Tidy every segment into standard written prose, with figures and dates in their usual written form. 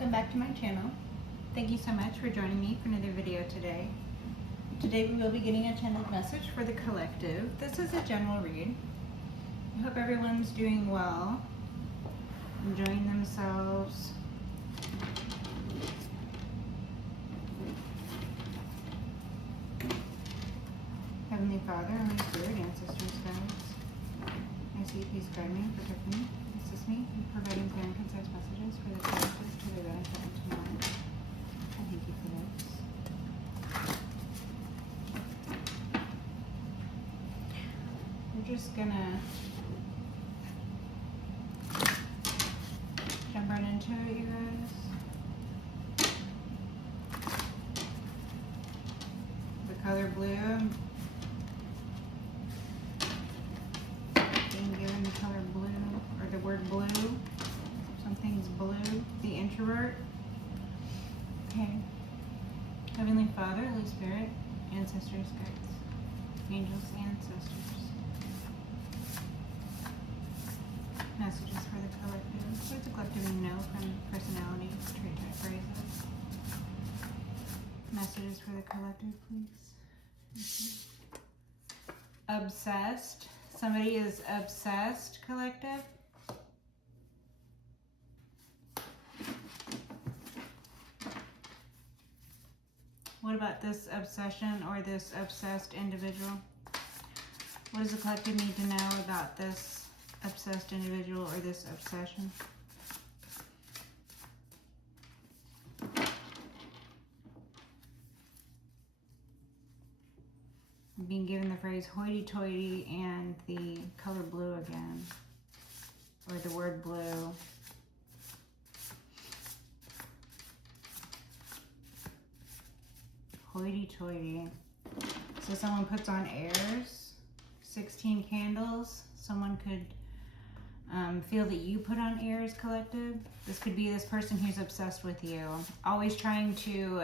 welcome back to my channel. Thank you so much for joining me for another video today. Today we will be getting a channeled message for the collective. This is a general read. I hope everyone's doing well, enjoying themselves. Heavenly Father, Holy Spirit, ancestors, guides, I see, please guide me, protect me, assist me in providing clear and concise messages for the collective to their benefit and to mine. I thank you for this. We're just gonna jump right into it, you guys. The color blue. Given the color blue, or the word blue, something's blue, the introvert. Okay. Heavenly Father, Holy Spirit, ancestors, guides, angels, ancestors. Messages for the collective. What does the collective know from personality, trait type phrases? Messages for the collective, please. Okay. Obsessed. Somebody is obsessed, collective. What about this obsession or this obsessed individual? What does the collective need to know about this obsessed individual or this obsession? Being given the phrase hoity-toity and the color blue again, or the word blue. Hoity-toity. So someone puts on airs, 16 candles. Someone could feel that you put on airs, collective. This could be this person who's obsessed with you, always trying to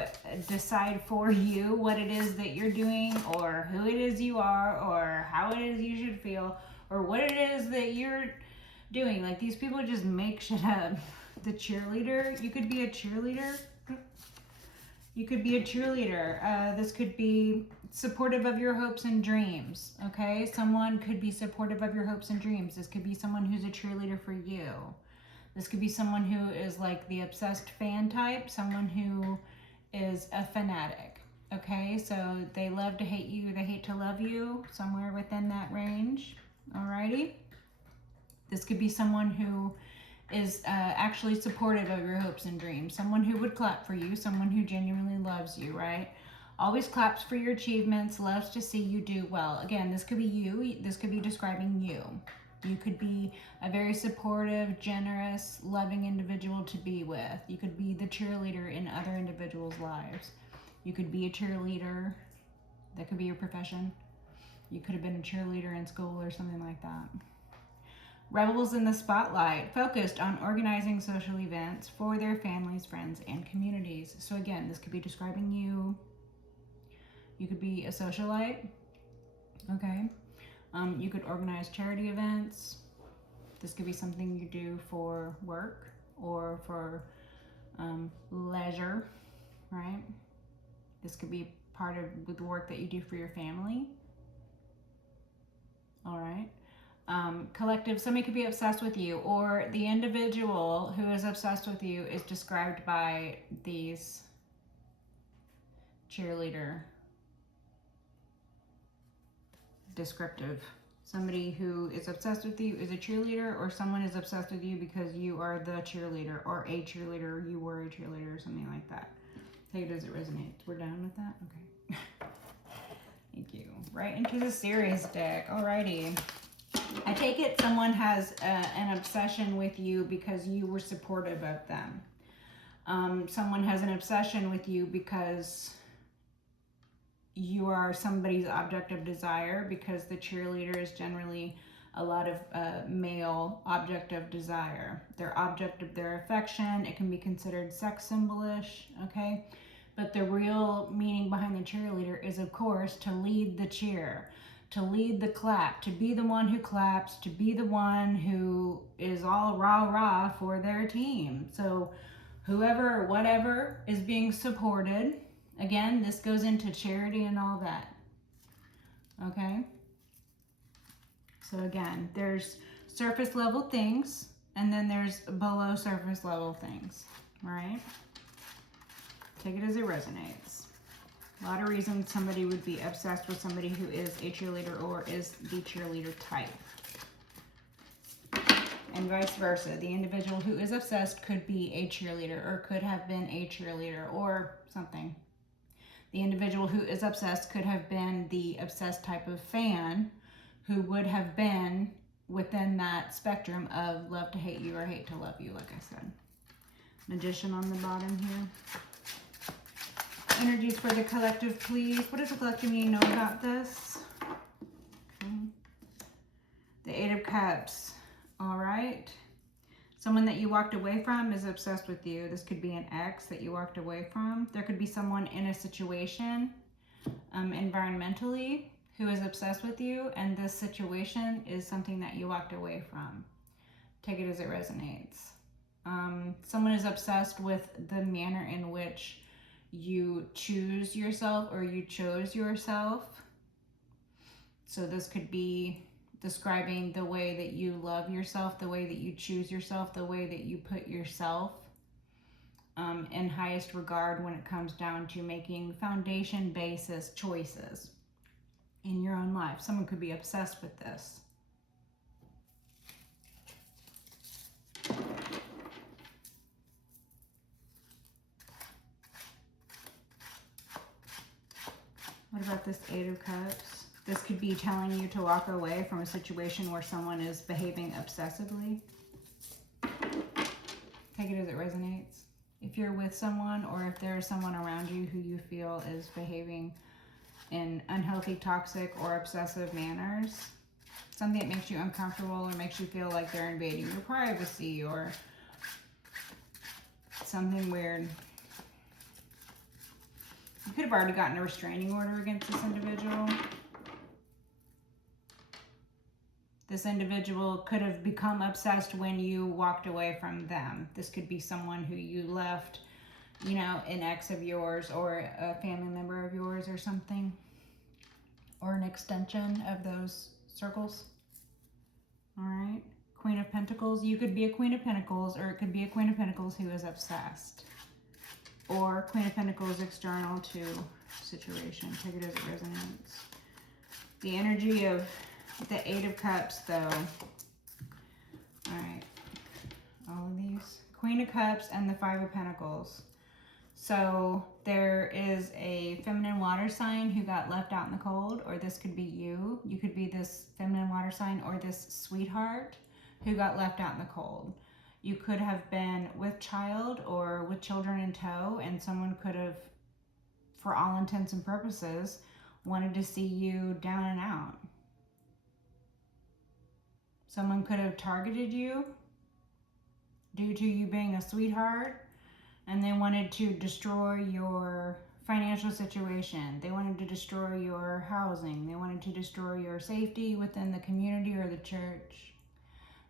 decide for you what it is that you're doing, or who it is you are, or how it is you should feel, or what it is that you're doing. Like, these people just make shit up. The cheerleader, you could be a cheerleader. You could be a cheerleader. This could be supportive of your hopes and dreams, okay? Someone could be supportive of your hopes and dreams. This could be someone who's a cheerleader for you. This could be someone who is like the obsessed fan type, someone who is a fanatic, okay? So they love to hate you, they hate to love you, somewhere within that range, alrighty? This could be someone who is actually supportive of your hopes and dreams, someone who would clap for you, someone who genuinely loves you, right? Always claps for your achievements, loves to see you do well. Again, this could be you, this could be describing you. You could be a very supportive, generous, loving individual to be with. You could be the cheerleader in other individuals' lives. You could be a cheerleader, that could be your profession. You could have been a cheerleader in school or something like that. Rebels in the spotlight, focused on organizing social events for their families, friends, and communities. So again, this could be describing you. You could be a socialite, okay? You could organize charity events. This could be something you do for work or for leisure, right? This could be part of the work that you do for your family, all right? Collective, somebody could be obsessed with you, or the individual who is obsessed with you is described by these cheerleader descriptive. Somebody who is obsessed with you is a cheerleader, or someone is obsessed with you because you are the cheerleader, or a cheerleader, you were a cheerleader, or something like that. Hey, does it resonate? We're done with that? Okay. Thank you. Right into the series deck. Alrighty. I take it someone has an obsession with you because you were supportive of them. Someone has an obsession with you because you are somebody's object of desire, because the cheerleader is generally a lot of male object of desire. Their object of their affection, it can be considered sex symbolish, okay? But the real meaning behind the cheerleader is, of course, to lead the cheer, to lead the clap, to be the one who claps, to be the one who is all rah-rah for their team. So whoever or whatever is being supported. Again, this goes into charity and all that. Okay? So again, there's surface level things, and then there's below surface level things, right? Take it as it resonates. A lot of reasons somebody would be obsessed with somebody who is a cheerleader or is the cheerleader type. And vice versa. The individual who is obsessed could be a cheerleader or could have been a cheerleader or something. The individual who is obsessed could have been the obsessed type of fan who would have been within that spectrum of love to hate you or hate to love you, like I said. Magician on the bottom here. Energies for the collective, please. What does the collective need to know about this? Okay. The Eight of Cups. All right. Someone that you walked away from is obsessed with you. This could be an ex that you walked away from. There could be someone in a situation environmentally who is obsessed with you, and this situation is something that you walked away from. Take it as it resonates. Someone is obsessed with the manner in which you choose yourself or you chose yourself. So this could be describing the way that you love yourself, the way that you choose yourself, the way that you put yourself in highest regard when it comes down to making foundation basis choices in your own life. Someone could be obsessed with this. What about this Eight of Cups? This could be telling you to walk away from a situation where someone is behaving obsessively. Take it as it resonates. If you're with someone or if there's someone around you who you feel is behaving in unhealthy, toxic, or obsessive manners, something that makes you uncomfortable or makes you feel like they're invading your privacy or something weird. You could have already gotten a restraining order against this individual. This individual could have become obsessed when you walked away from them. This could be someone who you left, you know, an ex of yours or a family member of yours or something. Or an extension of those circles. All right. Queen of Pentacles. You could be a Queen of Pentacles, or it could be a Queen of Pentacles who is obsessed. Or Queen of Pentacles external to situation. Take it as it resonates. The energy of the Eight of Cups, though. All right. All of these. Queen of Cups and the Five of Pentacles. So there is a feminine water sign who got left out in the cold, or this could be you. You could be this feminine water sign or this sweetheart who got left out in the cold. You could have been with child or with children in tow, and someone could have, for all intents and purposes, wanted to see you down and out. Someone could have targeted you due to you being a sweetheart, and they wanted to destroy your financial situation. They wanted to destroy your housing. They wanted to destroy your safety within the community or the church.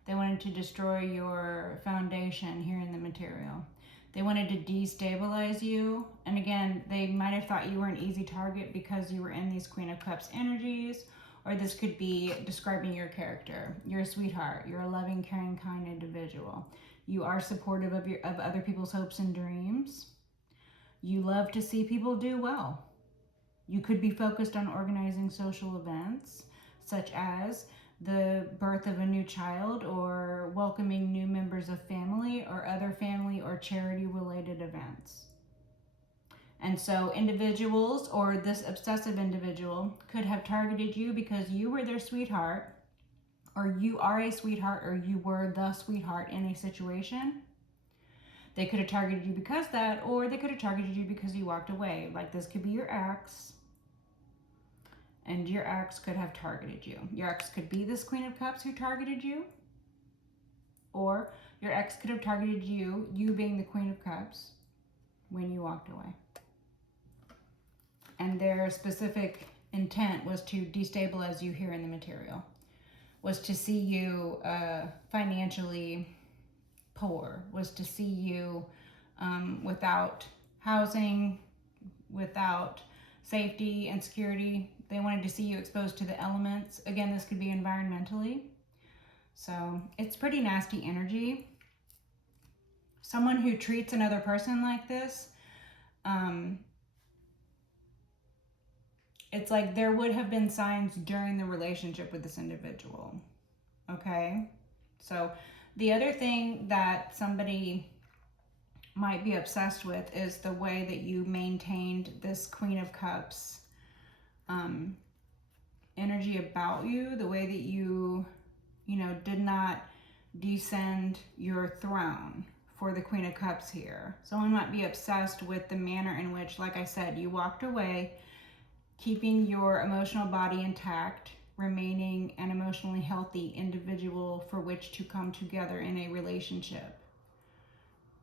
They wanted to destroy your foundation here in the material. They wanted to destabilize you. And again, they might have thought you were an easy target because you were in these Queen of Cups energies, or this could be describing your character. You're a sweetheart. You're a loving, caring, kind individual. You are supportive of other people's hopes and dreams. You love to see people do well. You could be focused on organizing social events, such as the birth of a new child or welcoming new members of family or other family or charity-related events. And so individuals, or this obsessive individual, could have targeted you because you were their sweetheart, or you are a sweetheart, or you were the sweetheart in a situation. They could have targeted you because of that, or they could have targeted you because you walked away. Like this could be your ex, and your ex could have targeted you. Your ex could be this Queen of Cups who targeted you, or your ex could have targeted you, you being the Queen of Cups, when you walked away. And their specific intent was to destabilize you here in the material, was to see you financially poor, was to see you without housing, without safety and security. They wanted to see you exposed to the elements. Again, this could be environmentally. So it's pretty nasty energy. Someone who treats another person like this, it's like there would have been signs during the relationship with this individual. Okay? So the other thing that somebody might be obsessed with is the way that you maintained this Queen of Cups energy about you, the way that you did not descend your throne for the Queen of Cups here. Someone might be obsessed with the manner in which, like I said, you walked away, keeping your emotional body intact, remaining an emotionally healthy individual for which to come together in a relationship.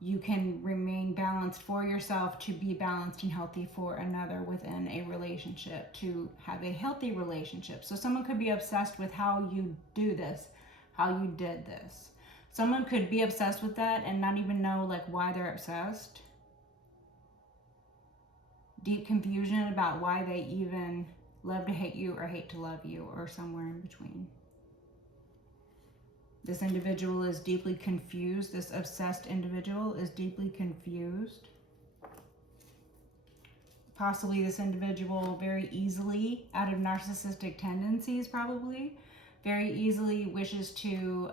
You can remain balanced for yourself to be balanced and healthy for another within a relationship, to have a healthy relationship. So someone could be obsessed with how you do this, how you did this. Someone could be obsessed with that and not even know like why they're obsessed. Deep confusion about why they even love to hate you or hate to love you, or somewhere in between. This individual is deeply confused. This obsessed individual is deeply confused. Possibly this individual very easily, out of narcissistic tendencies probably, very easily wishes to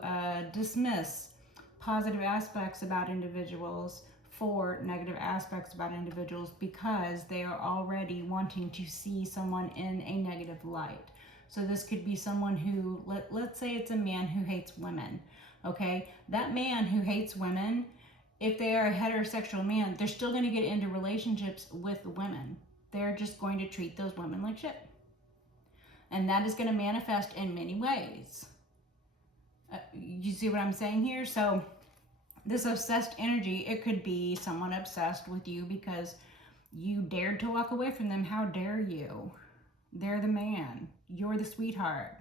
dismiss positive aspects about individuals for negative aspects about individuals, because they are already wanting to see someone in a negative light. So this could be someone who, let's say it's a man who hates women, okay? That man who hates women, if they are a heterosexual man, they're still going to get into relationships with women. They're just going to treat those women like shit. And that is going to manifest in many ways. You see what I'm saying here? So this obsessed energy, it could be someone obsessed with you because you dared to walk away from them. How dare you? They're the man. You're the sweetheart.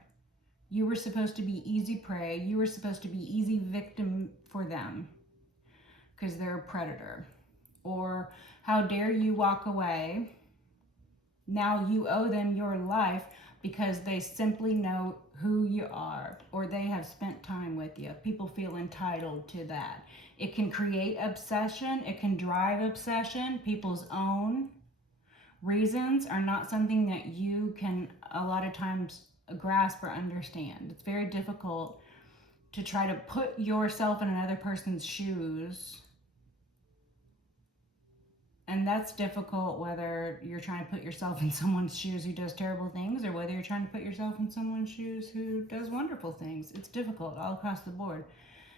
You were supposed to be easy prey. You were supposed to be easy victim for them because they're a predator. Or how dare you walk away? Now you owe them your life because they simply know who you are, or they have spent time with you. People feel entitled to that. It can create obsession. It can drive obsession. People's own reasons are not something that you can a lot of times grasp or understand. It's very difficult to try to put yourself in another person's shoes. And that's difficult whether you're trying to put yourself in someone's shoes who does terrible things, or whether you're trying to put yourself in someone's shoes who does wonderful things. It's difficult all across the board.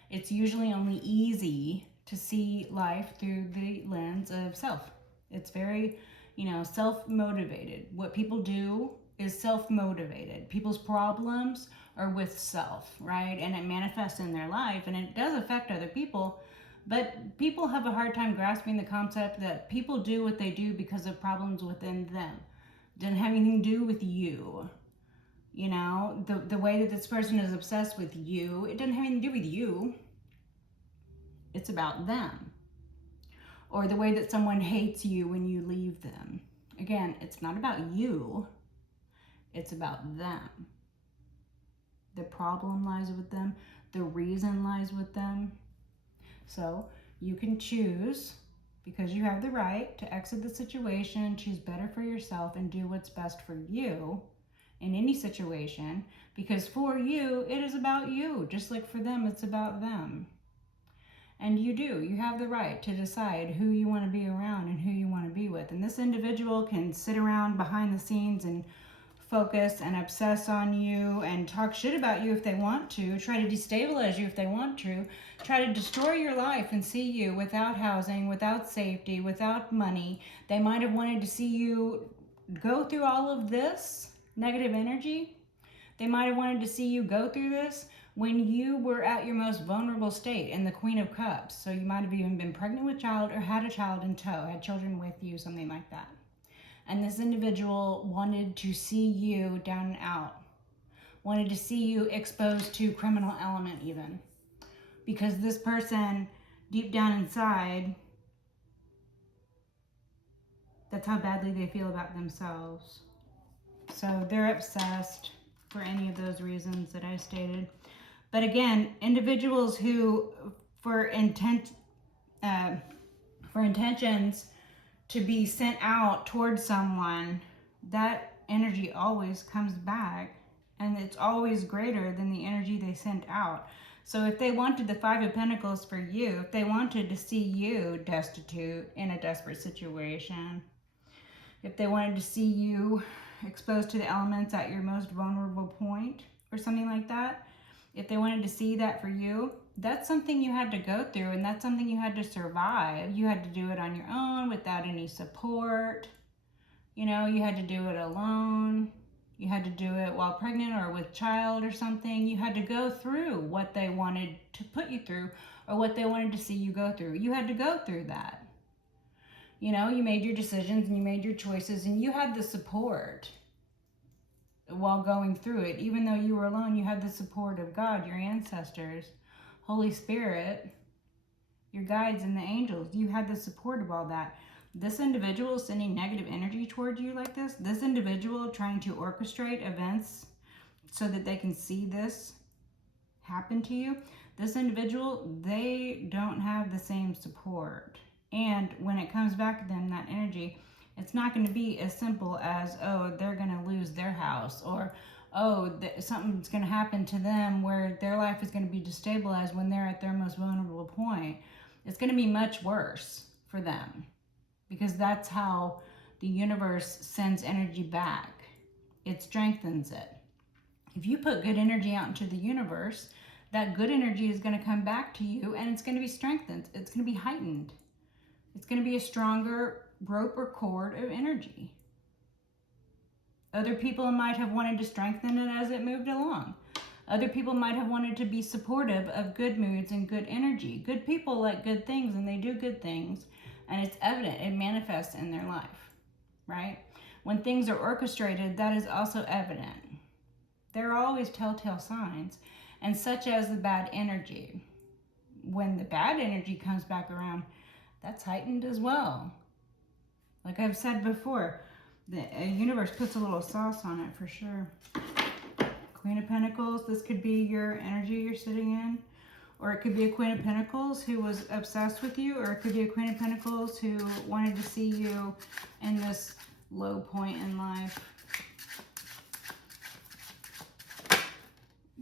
It's usually only easy to see life through the lens of self. It's very self-motivated. What people do is self-motivated. People's problems are with self, right? And it manifests in their life, and it does affect other people, but people have a hard time grasping the concept that people do what they do because of problems within them. It doesn't have anything to do with you. The way that this person is obsessed with you, it doesn't have anything to do with you. It's about them. Or the way that someone hates you when you leave them. Again, it's not about you. It's about them. The problem lies with them. The reason lies with them. So you can choose, because you have the right to exit the situation, choose better for yourself, and do what's best for you in any situation. Because for you, it is about you. Just like for them, it's about them. And you have the right to decide who you want to be around and who you want to be with. And this individual can sit around behind the scenes and focus and obsess on you and talk shit about you if they want to, try to destabilize you if they want to, try to destroy your life and see you without housing, without safety, without money. They might have wanted to see you go through all of this negative energy. They might have wanted to see you go through this when you were at your most vulnerable state in the Queen of Cups. So you might have even been pregnant with child, or had a child in tow, had children with you, something like that. And this individual wanted to see you down and out, wanted to see you exposed to criminal element even. Because this person, deep down inside, That's how badly they feel about themselves. So they're obsessed for any of those reasons that I stated. But again, individuals who, for intentions to be sent out towards someone, that energy always comes back, and it's always greater than the energy they sent out. So if they wanted the Five of Pentacles for you, if they wanted to see you destitute in a desperate situation, if they wanted to see you exposed to the elements at your most vulnerable point or something like that, if they wanted to see that for you, that's something you had to go through, and that's something you had to survive. You had to do it on your own without any support. You know, you had to do it alone. You had to do it while pregnant or with child or something. You had to go through what they wanted to put you through or what they wanted to see you go through. You had to go through that. You know, you made your decisions and you made your choices, and you had the support while going through it. Even though you were alone, you had the support of God, your ancestors, Holy Spirit, your guides, and the angels. You had the support of all that. This individual sending negative energy towards you like this individual trying to orchestrate events so that they can see this happen to you, this individual, they don't have the same support. And when it comes back to them, that energy, it's not going to be as simple as, oh, they're going to lose their house, or, oh, something's going to happen to them where their life is going to be destabilized when they're at their most vulnerable point. It's going to be much worse for them, because that's how the universe sends energy back. It strengthens it. If you put good energy out into the universe, that good energy is going to come back to you, and it's going to be strengthened. It's going to be heightened. It's going to be a stronger rope or cord of energy. Other people might have wanted to strengthen it as it moved along. Other people might have wanted to be supportive of good moods and good energy. Good people like good things, and they do good things, and it's evident. It manifests in their life, right? When things are orchestrated, that is also evident. There are always telltale signs, and such as the bad energy. When the bad energy comes back around, that's heightened as well. Like I've said before, the universe puts a little sauce on it for sure. Queen of Pentacles, this could be your energy you're sitting in. Or it could be a Queen of Pentacles who was obsessed with you. Or it could be a Queen of Pentacles who wanted to see you in this low point in life.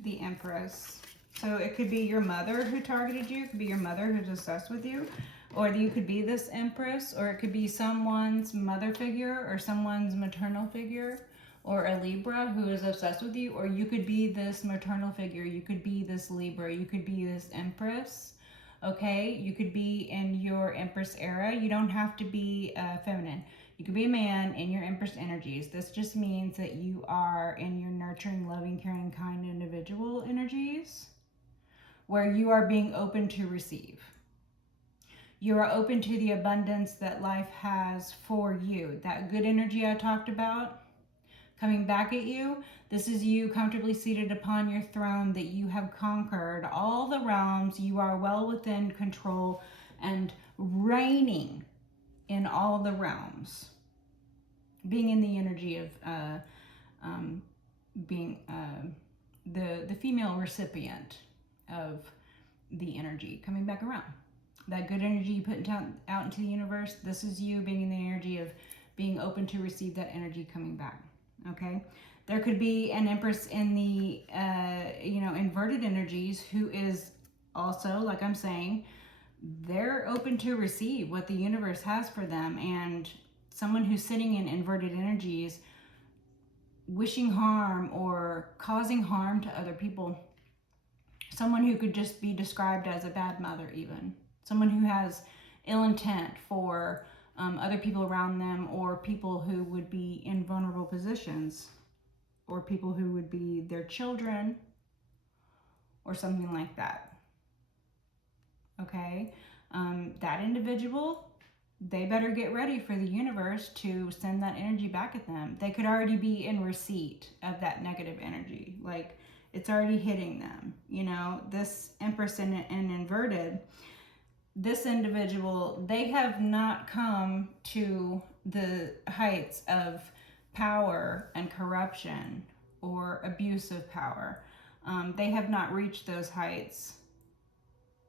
The Empress. So it could be your mother who targeted you. It could be your mother who's obsessed with you. Or you could be this Empress. Or it could be someone's mother figure or someone's maternal figure. Or a Libra who is obsessed with you. Or you could be this maternal figure. You could be this Libra. You could be this Empress. Okay? You could be in your Empress era. You don't have to be feminine. You could be a man in your Empress energies. This just means that you are in your nurturing, loving, caring, kind individual energies, where you are being open to receive. You are open to the abundance that life has for you. That good energy I talked about coming back at you, this is you comfortably seated upon your throne, that you have conquered all the realms. You are well within control and reigning in all the realms, being in the energy of being the female recipient of the energy coming back around. That good energy you put out into the universe, this is you being in the energy of being open to receive that energy coming back. Okay, there could be an Empress in the inverted energies who is also, like I'm saying, they're open to receive what the universe has for them. And someone who's sitting in inverted energies, wishing harm or causing harm to other people. Someone who could just be described as a bad mother even. Someone who has ill intent for other people around them, or people who would be in vulnerable positions, or people who would be their children, or something like that. Okay? That individual, they better get ready for the universe to send that energy back at them. They could already be in receipt of that negative energy. Like, it's already hitting them. You know, this Empress in inverted, this individual, they have not come to the heights of power and corruption or abuse of power. They have not reached those heights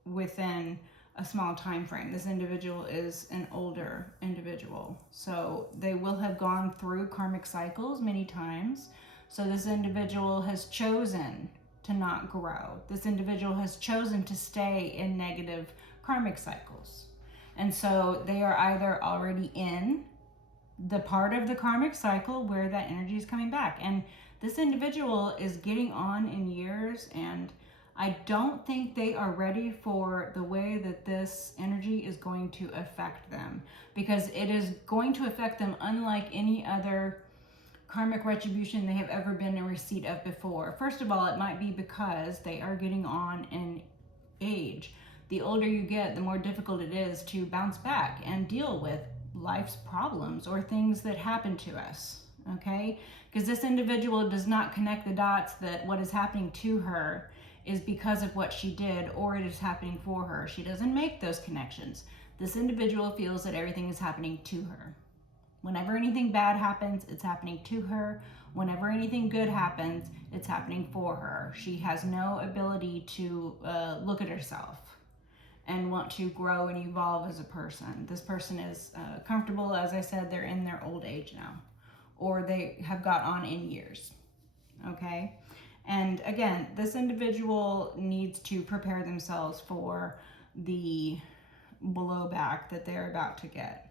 within a small time frame. This individual is an older individual, so they will have gone through karmic cycles many times. So this individual has chosen to not grow. This individual has chosen to stay in negative karmic cycles. And so they are either already in the part of the karmic cycle where that energy is coming back. And this individual is getting on in years, and I don't think they are ready for the way that this energy is going to affect them, because it is going to affect them unlike any other karmic retribution they have ever been in receipt of before. First of all, it might be because they are getting on in age. The older you get, the more difficult it is to bounce back and deal with life's problems or things that happen to us, okay? Because this individual does not connect the dots that what is happening to her is because of what she did or it is happening for her. She doesn't make those connections. This individual feels that everything is happening to her. Whenever anything bad happens, it's happening to her. Whenever anything good happens, it's happening for her. She has no ability to look at herself and want to grow and evolve as a person. This person is comfortable. As I said, they're in their old age now, or they have got on in years, okay? And again, this individual needs to prepare themselves for the blowback that they're about to get.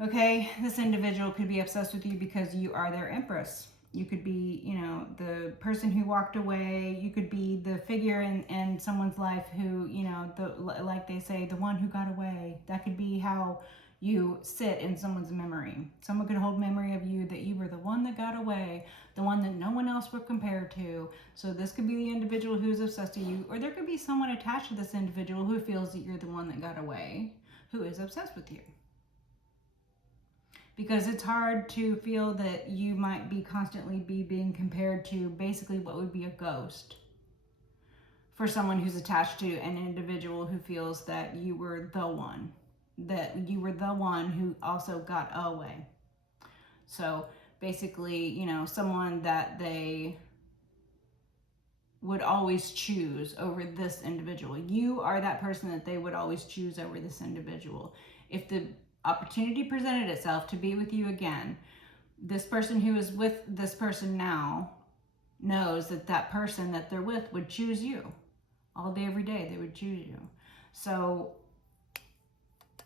Okay, this individual could be obsessed with you because you are their empress. You could be, you know, the person who walked away. You could be the figure in someone's life who, you know, like they say, the one who got away. That could be how you sit in someone's memory. Someone could hold memory of you that you were the one that got away, the one that no one else would compare to. So this could be the individual who's obsessed with you, or there could be someone attached to this individual who feels that you're the one that got away, who is obsessed with you. Because it's hard to feel that you might be constantly being compared to basically what would be a ghost for someone who's attached to an individual who feels that you were the one who also got away. So basically, you know, someone that they would always choose over this individual. You are that person that they would always choose over this individual. If the opportunity presented itself to be with you again, this person who is with this person now knows that that person that they're with would choose you. All day, every day, they would choose you. So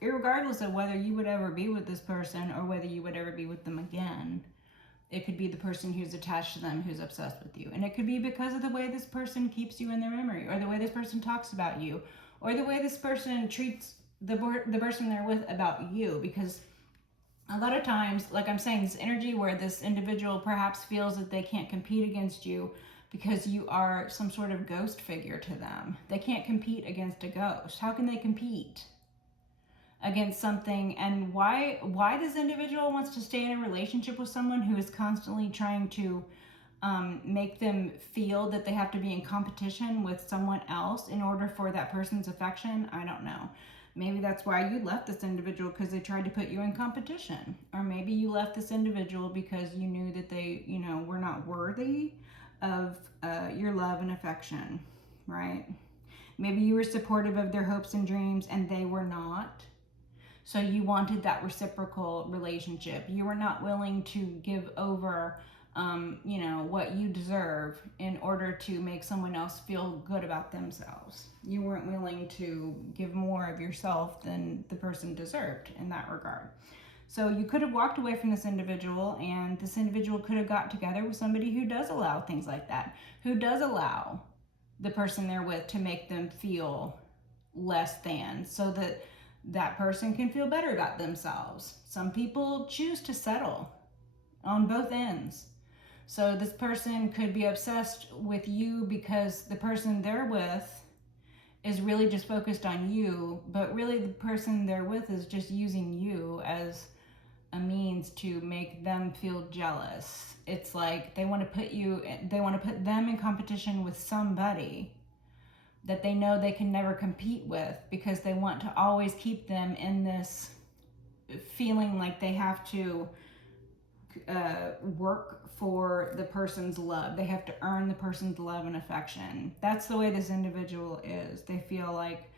irregardless of whether you would ever be with this person or whether you would ever be with them again, it could be the person who's attached to them who's obsessed with you. And it could be because of the way this person keeps you in their memory, or the way this person talks about you, or the way this person treats the person they're with about you. Because a lot of times, like I'm saying, this energy where this individual perhaps feels that they can't compete against you because you are some sort of ghost figure to them. They can't compete against a ghost. How can they compete against something? And why this individual wants to stay in a relationship with someone who is constantly trying to make them feel that they have to be in competition with someone else in order for that person's affection, I don't know. Maybe that's why you left this individual, because they tried to put you in competition. Or maybe you left this individual because you knew that they, you know, were not worthy of your love and affection, right? Maybe you were supportive of their hopes and dreams and they were not. So you wanted that reciprocal relationship. You were not willing to give over you know, what you deserve in order to make someone else feel good about themselves. You weren't willing to give more of yourself than the person deserved in that regard. So you could have walked away from this individual, and this individual could have got together with somebody who does allow things like that, who does allow the person they're with to make them feel less than, so that that person can feel better about themselves. Some people choose to settle on both ends. So this person could be obsessed with you because the person they're with is really just focused on you, but really the person they're with is just using you as a means to make them feel jealous. It's like they want to put them in competition with somebody that they know they can never compete with, because they want to always keep them in this feeling like they have to work for the person's love. They have to earn the person's love and affection. That's the way this individual is. They feel like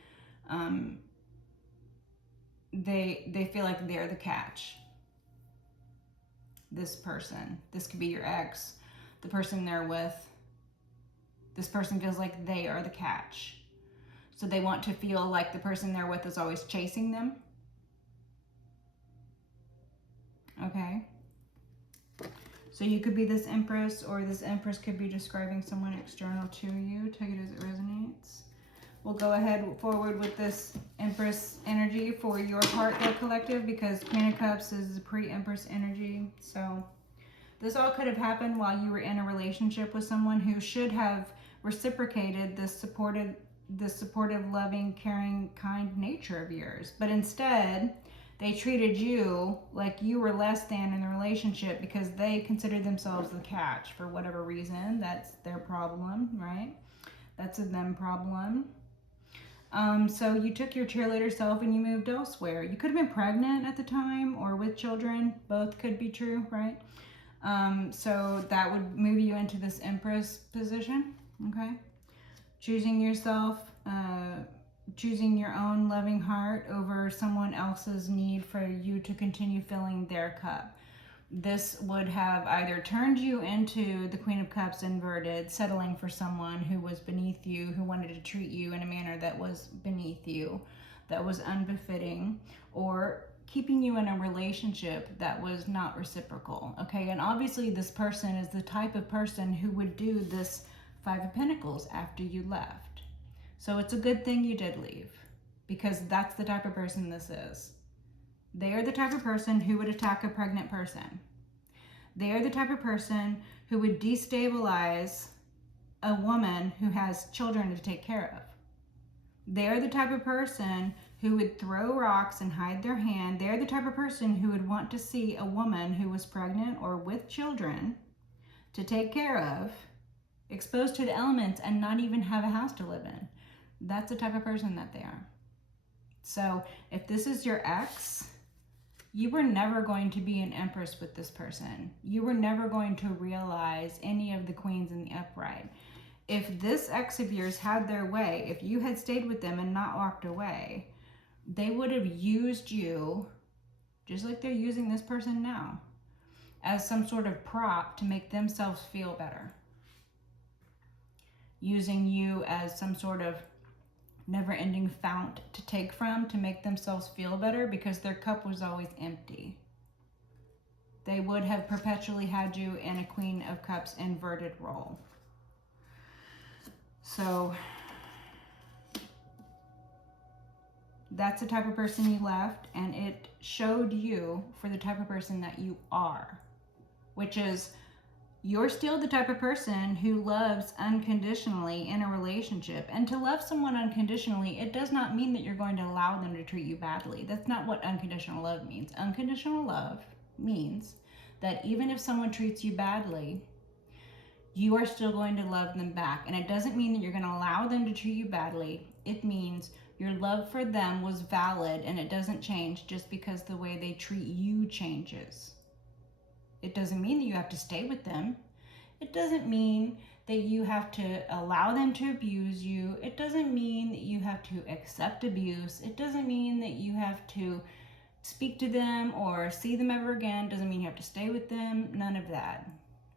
they feel like they're the catch. This person, this could be your ex, the person they're with. This person feels like they are the catch. So they want to feel like the person they're with is always chasing them. Okay. So you could be this Empress, or this Empress could be describing someone external to you. Take it as it resonates. We'll go ahead forward with this Empress energy for your part, there, collective, because Queen of Cups is a pre-Empress energy. So this all could have happened while you were in a relationship with someone who should have reciprocated this supportive, loving, caring, kind nature of yours. But instead, they treated you like you were less than in the relationship because they considered themselves the catch for whatever reason. That's their problem, right? That's a them problem. So you took your cheerleader self and you moved elsewhere. You could have been pregnant at the time or with children. Both could be true, right? So that would move you into this Empress position, okay? Choosing yourself, choosing your own loving heart over someone else's need for you to continue filling their cup. This would have either turned you into the Queen of Cups inverted, settling for someone who was beneath you, who wanted to treat you in a manner that was beneath you, that was unbefitting, or keeping you in a relationship that was not reciprocal, okay? And obviously this person is the type of person who would do this Five of Pentacles after you left. So it's a good thing you did leave, because that's the type of person this is. They are the type of person who would attack a pregnant person. They are the type of person who would destabilize a woman who has children to take care of. They are the type of person who would throw rocks and hide their hand. They are the type of person who would want to see a woman who was pregnant or with children to take care of, exposed to the elements, and not even have a house to live in. That's the type of person that they are. So if this is your ex, you were never going to be an Empress with this person. You were never going to realize any of the queens in the upright. If this ex of yours had their way, if you had stayed with them and not walked away, they would have used you, just like they're using this person now, as some sort of prop to make themselves feel better. Using you as some sort of never-ending fount to take from to make themselves feel better, because their cup was always empty. They would have perpetually had you in a Queen of Cups inverted role. So that's the type of person you left, and it showed you for the type of person that you are, which is you're still the type of person who loves unconditionally in a relationship. And to love someone unconditionally, it does not mean that you're going to allow them to treat you badly. That's not what unconditional love means. Unconditional love means that even if someone treats you badly, you are still going to love them back. And it doesn't mean that you're going to allow them to treat you badly. It means your love for them was valid, and it doesn't change just because the way they treat you changes. It doesn't mean that you have to stay with them. It doesn't mean that you have to allow them to abuse you. It doesn't mean that you have to accept abuse. It doesn't mean that you have to speak to them or see them ever again. It doesn't mean you have to stay with them. None of that.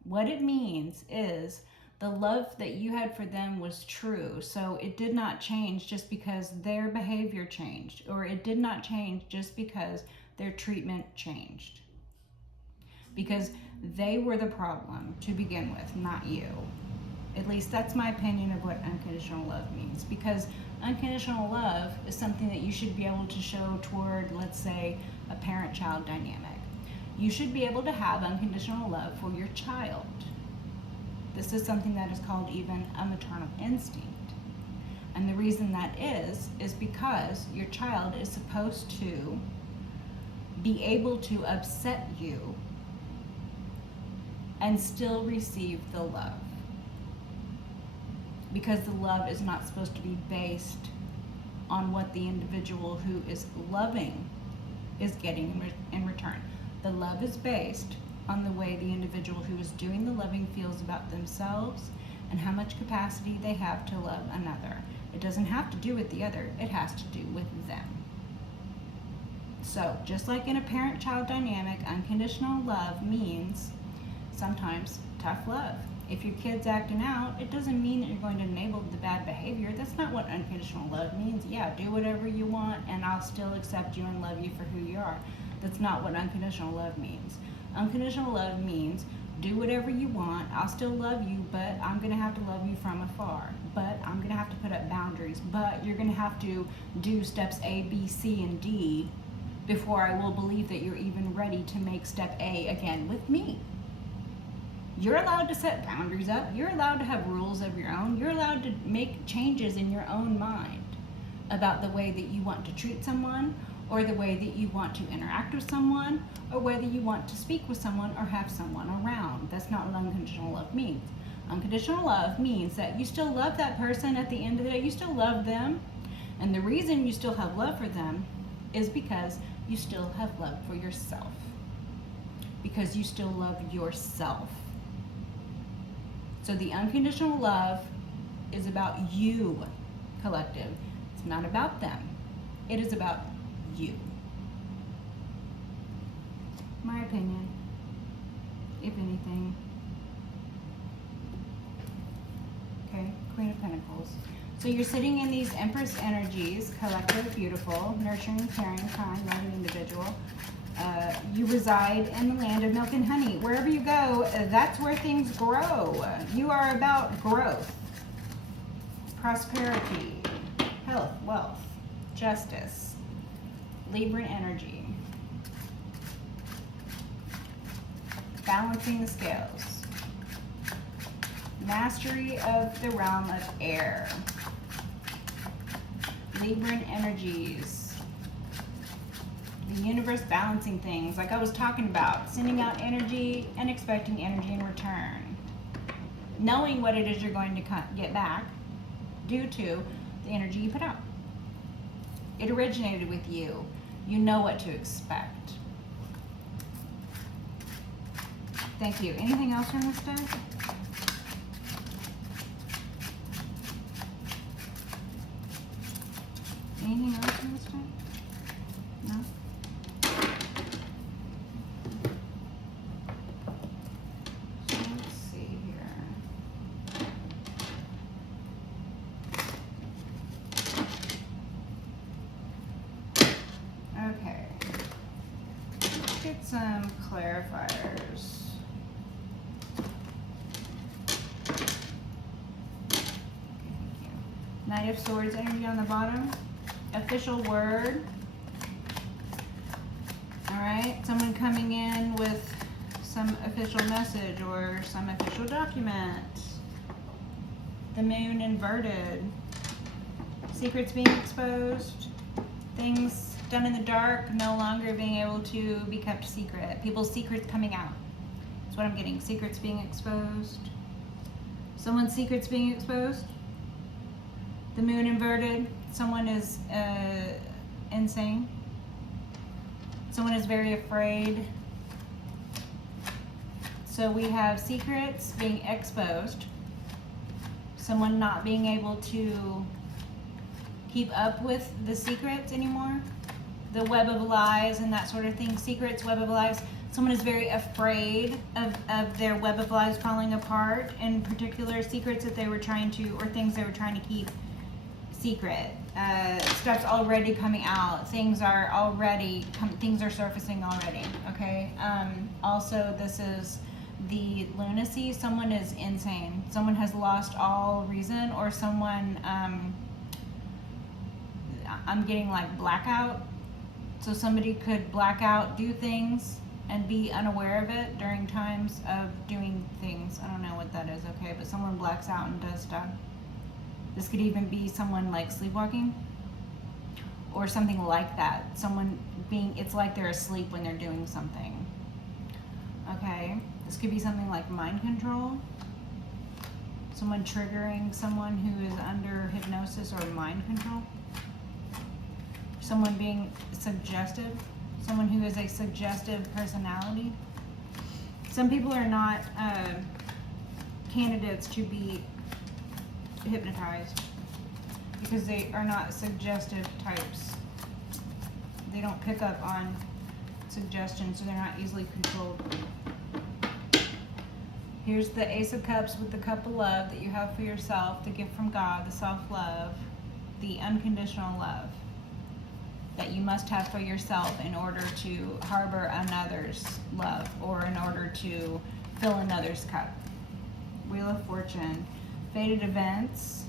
What it means is the love that you had for them was true. So it did not change just because their behavior changed, or it did not change just because their treatment changed. Because they were the problem to begin with, not you. At least that's my opinion of what unconditional love means. Because unconditional love is something that you should be able to show toward, let's say, a parent-child dynamic. You should be able to have unconditional love for your child. This is something that is called even a maternal instinct. And the reason that is because your child is supposed to be able to upset you and still receive the love. Because the love is not supposed to be based on what the individual who is loving is getting in return. The love is based on the way the individual who is doing the loving feels about themselves and how much capacity they have to love another. It doesn't have to do with the other, it has to do with them. So, just like in a parent-child dynamic, unconditional love means sometimes tough love. If your kid's acting out, it doesn't mean that you're going to enable the bad behavior. That's not what unconditional love means. Yeah, do whatever you want and I'll still accept you and love you for who you are. That's not what unconditional love means. Unconditional love means do whatever you want, I'll still love you, but I'm going to have to love you from afar. But I'm going to have to put up boundaries. But you're going to have to do steps A, B, C, and D before I will believe that you're even ready to make step A again with me. You're allowed to set boundaries up. You're allowed to have rules of your own. You're allowed to make changes in your own mind about the way that you want to treat someone, or the way that you want to interact with someone, or whether you want to speak with someone or have someone around. That's not what unconditional love means. Unconditional love means that you still love that person at the end of the day. You still love them. And the reason you still have love for them is because you still have love for yourself. Because you still love yourself. So the unconditional love is about you, collective. It's not about them. It is about you. My opinion, if anything. Okay, Queen of Pentacles. So you're sitting in these Empress energies, collective, beautiful, nurturing, caring, kind, loving individual. You reside in the land of milk and honey. Wherever you go, that's where things grow. You are about growth, prosperity, health, wealth, justice, Libran energy, balancing the scales, mastery of the realm of air, Libran energies, the universe balancing things, like I was talking about, sending out energy and expecting energy in return. Knowing what it is you're going to get back due to the energy you put out. It originated with you. You know what to expect. Thank you. Anything else from this deck? Anything else from this deck? No? Some clarifiers. Okay, thank you. Knight of Swords energy on the bottom. Official word. Alright, someone coming in with some official message or some official document. The moon inverted. Secrets being exposed. Things done in the dark, no longer being able to be kept secret. People's secrets coming out. That's what I'm getting. Secrets being exposed. Someone's secrets being exposed. The moon inverted. Someone is insane. Someone is very afraid. So we have secrets being exposed. Someone not being able to keep up with the secrets anymore. The web of lies and that sort of thing. Secrets, web of lies. Someone is very afraid of their web of lies falling apart. In particular, secrets that they were trying to, or things they were trying to keep secret. Stuff's already coming out. Things are already, things are surfacing already. Okay. Also, this is the lunacy. Someone is insane. Someone has lost all reason, or someone, I'm getting like blackout. So somebody could black out, do things, and be unaware of it during times of doing things. I don't know what that is, okay? But someone blacks out and does stuff. This could even be someone like sleepwalking or something like that. Someone being, it's like they're asleep when they're doing something. Okay? This could be something like mind control. Someone triggering someone who is under hypnosis or mind control. Someone being suggestive, someone who is a suggestive personality. Some people are not candidates to be hypnotized because they are not suggestive types. They don't pick up on suggestions, so they're not easily controlled. Here's the Ace of Cups with the cup of love that you have for yourself, the gift from God, the self-love, the unconditional love that you must have for yourself in order to harbor another's love or in order to fill another's cup. Wheel of Fortune, fated events.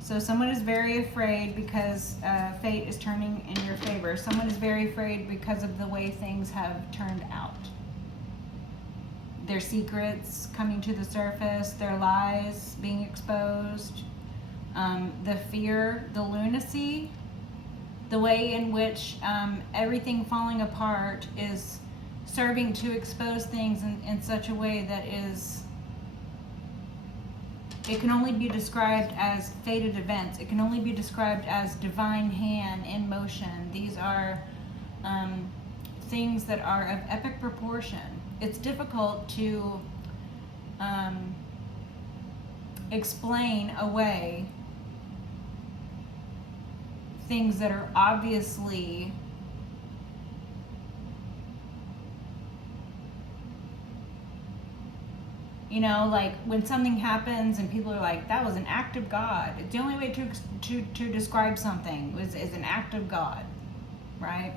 So someone is very afraid because fate is turning in your favor. Someone is very afraid because of the way things have turned out. Their secrets coming to the surface, their lies being exposed, the fear, the lunacy, the way in which everything falling apart is serving to expose things in such a way that is, it can only be described as fated events. It can only be described as divine hand in motion. These are things that are of epic proportion. It's difficult to explain away things that are obviously like when something happens and people are like, that was an act of God. It's the only way to describe something is an act of God, right?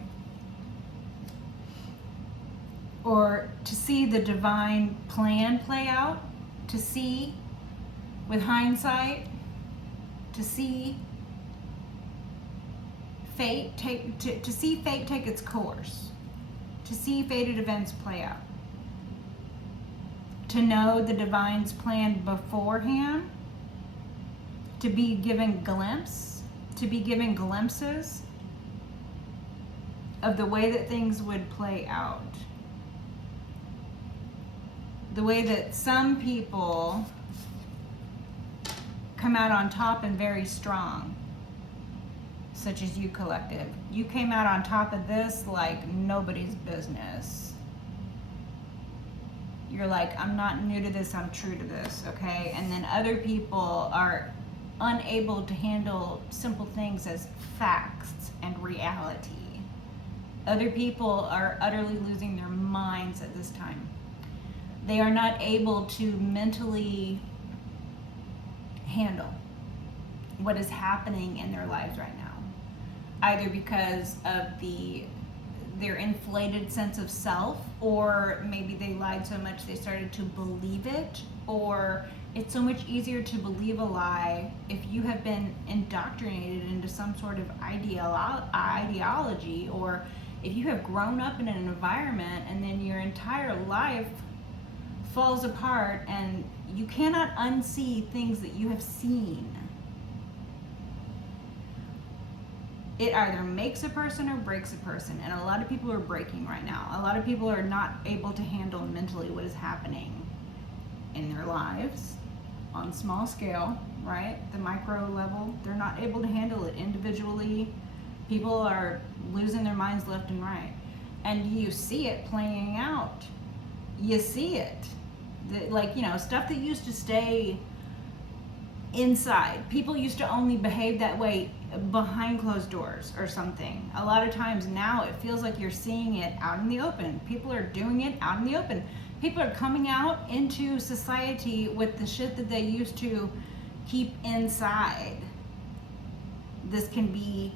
Or to see the divine plan play out, to see with hindsight, to see fate take its course, to see fated events play out, to know the divine's plan beforehand, to be given glimpses of the way that things would play out. The way that some people come out on top and very strong, such as you, collective. You came out on top of this like nobody's business. You're like, I'm not new to this, I'm true to this, okay? And then other people are unable to handle simple things as facts and reality. Other people are utterly losing their minds at this time. They are not able to mentally handle what is happening in their lives right now, either because of their inflated sense of self, or maybe they lied so much they started to believe it, or it's so much easier to believe a lie if you have been indoctrinated into some sort of ideology, or if you have grown up in an environment and then your entire life falls apart and you cannot unsee things that you have seen. It either makes a person or breaks a person, and a lot of people are breaking right now. A lot of people are not able to handle mentally what is happening in their lives on small scale, right? The micro level, they're not able to handle it individually. People are losing their minds left and right. And you see it playing out. You see it. Stuff that used to stay inside. People used to only behave that way behind closed doors or something. A lot of times now it feels like you're seeing it out in the open. People are doing it out in the open. People are coming out into society with the shit that they used to keep inside. This can be,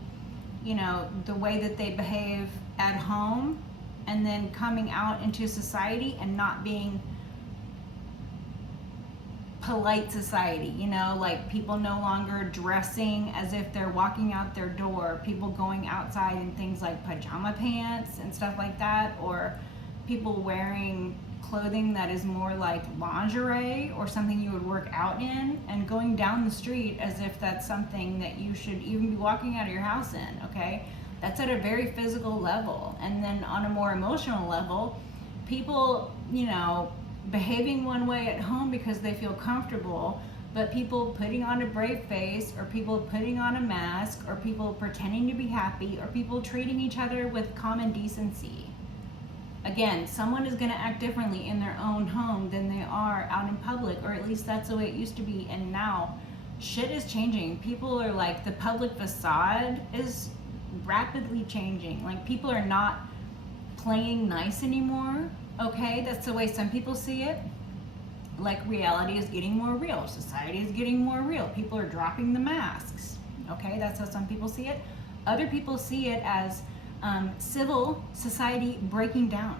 the way that they behave at home and then coming out into society and not being polite society, like people no longer dressing as if they're walking out their door, people going outside in things like pajama pants and stuff like that, or people wearing clothing that is more like lingerie or something you would work out in, and going down the street as if that's something that you should even be walking out of your house in, okay? That's at a very physical level. And then on a more emotional level, people, behaving one way at home because they feel comfortable, but people putting on a brave face, or people putting on a mask, or people pretending to be happy, or people treating each other with common decency. Again, someone is going to act differently in their own home than they are out in public, or at least that's the way it used to be. And now shit is changing. People are like, the public facade is rapidly changing. Like, people are not playing nice anymore. Okay, that's the way some people see it. Like, reality is getting more real. Society is getting more real. People are dropping the masks. Okay, that's how some people see it. Other people see it as civil society breaking down.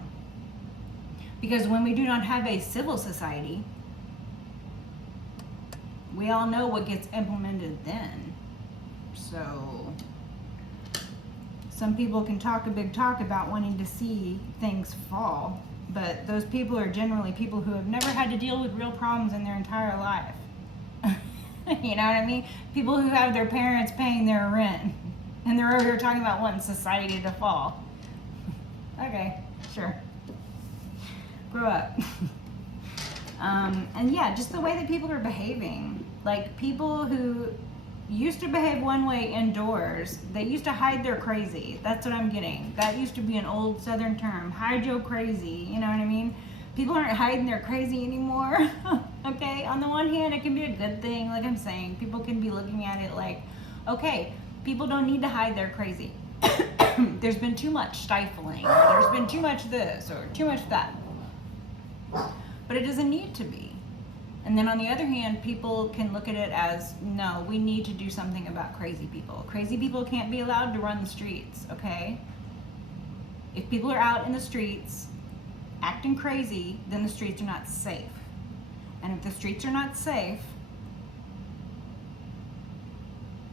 Because when we do not have a civil society, we all know what gets implemented then. So some people can talk a big talk about wanting to see things fall, but those people are generally people who have never had to deal with real problems in their entire life. You know what I mean? People who have their parents paying their rent, and they're over here talking about wanting society to fall. Okay, sure. Grow up. And yeah, just the way that people are behaving. Like, people who used to behave one way indoors, they used to hide their crazy. That's what I'm getting. That used to be an old Southern term. Hide your crazy. You know what I mean? People aren't hiding their crazy anymore. Okay? On the one hand, it can be a good thing. Like I'm saying, people can be looking at it like, okay, people don't need to hide their crazy. There's been too much stifling, or there's been too much this, or too much that. But it doesn't need to be. And then on the other hand, people can look at it as, no, we need to do something about crazy people. Crazy people can't be allowed to run the streets, okay? If people are out in the streets acting crazy, then the streets are not safe. And if the streets are not safe,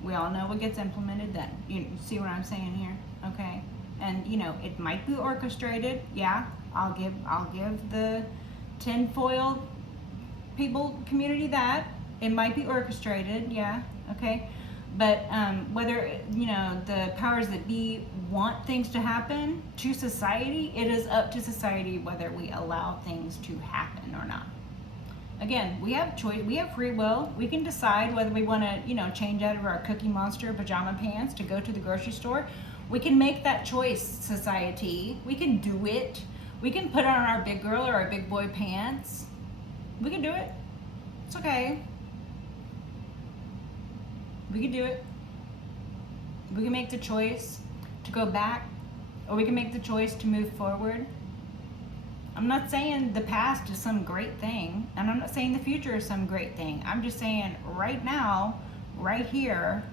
we all know what gets implemented then. You see what I'm saying here? Okay? And you know, it might be orchestrated. Yeah, I'll give the tinfoil people community that. It might be orchestrated, yeah, okay? But whether, you know, the powers that be want things to happen to society, it is up to society whether we allow things to happen or not. Again, we have choice, we have free will. We can decide whether we want to, you know, change out of our Cookie Monster pajama pants to go to the grocery store. We can make that choice, society. We can do it. We can put on our big girl or our big boy pants. We can do it. It's okay. We can do it. We can make the choice to go back, or we can make the choice to move forward. I'm not saying the past is some great thing, and I'm not saying the future is some great thing. I'm just saying right now, right here,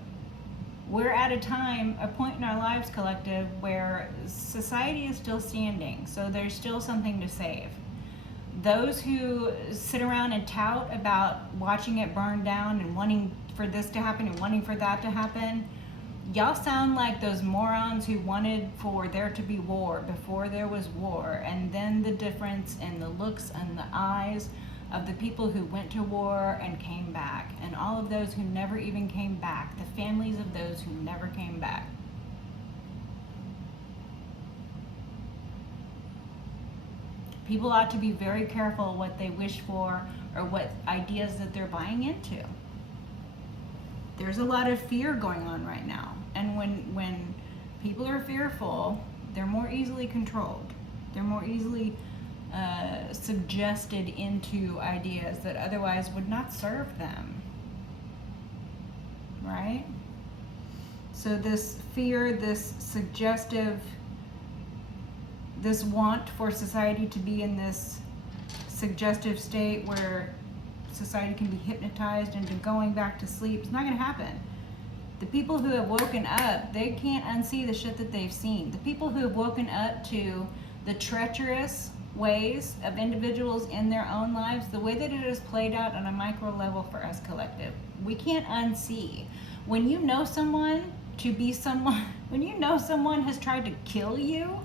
we're at a time, a point in our lives, collective, where society is still standing. So there's still something to save. Those who sit around and tout about watching it burn down and wanting for this to happen and wanting for that to happen, y'all sound like those morons who wanted for there to be war before there was war. And then the difference in the looks and the eyes of the people who went to war and came back, and all of those who never even came back, the families of those who never came back. People ought to be very careful what they wish for or what ideas that they're buying into. There's a lot of fear going on right now. And when people are fearful, they're more easily controlled. They're more easily suggested into ideas that otherwise would not serve them. Right? So this fear, this suggestive, this want for society to be in this suggestive state where society can be hypnotized into going back to sleep, it's not going to happen. The people who have woken up, they can't unsee the shit that they've seen. The people who have woken up to the treacherous ways of individuals in their own lives, the way that it is played out on a micro level for us collective, we can't unsee. When you know someone to be someone, when you know someone has tried to kill you,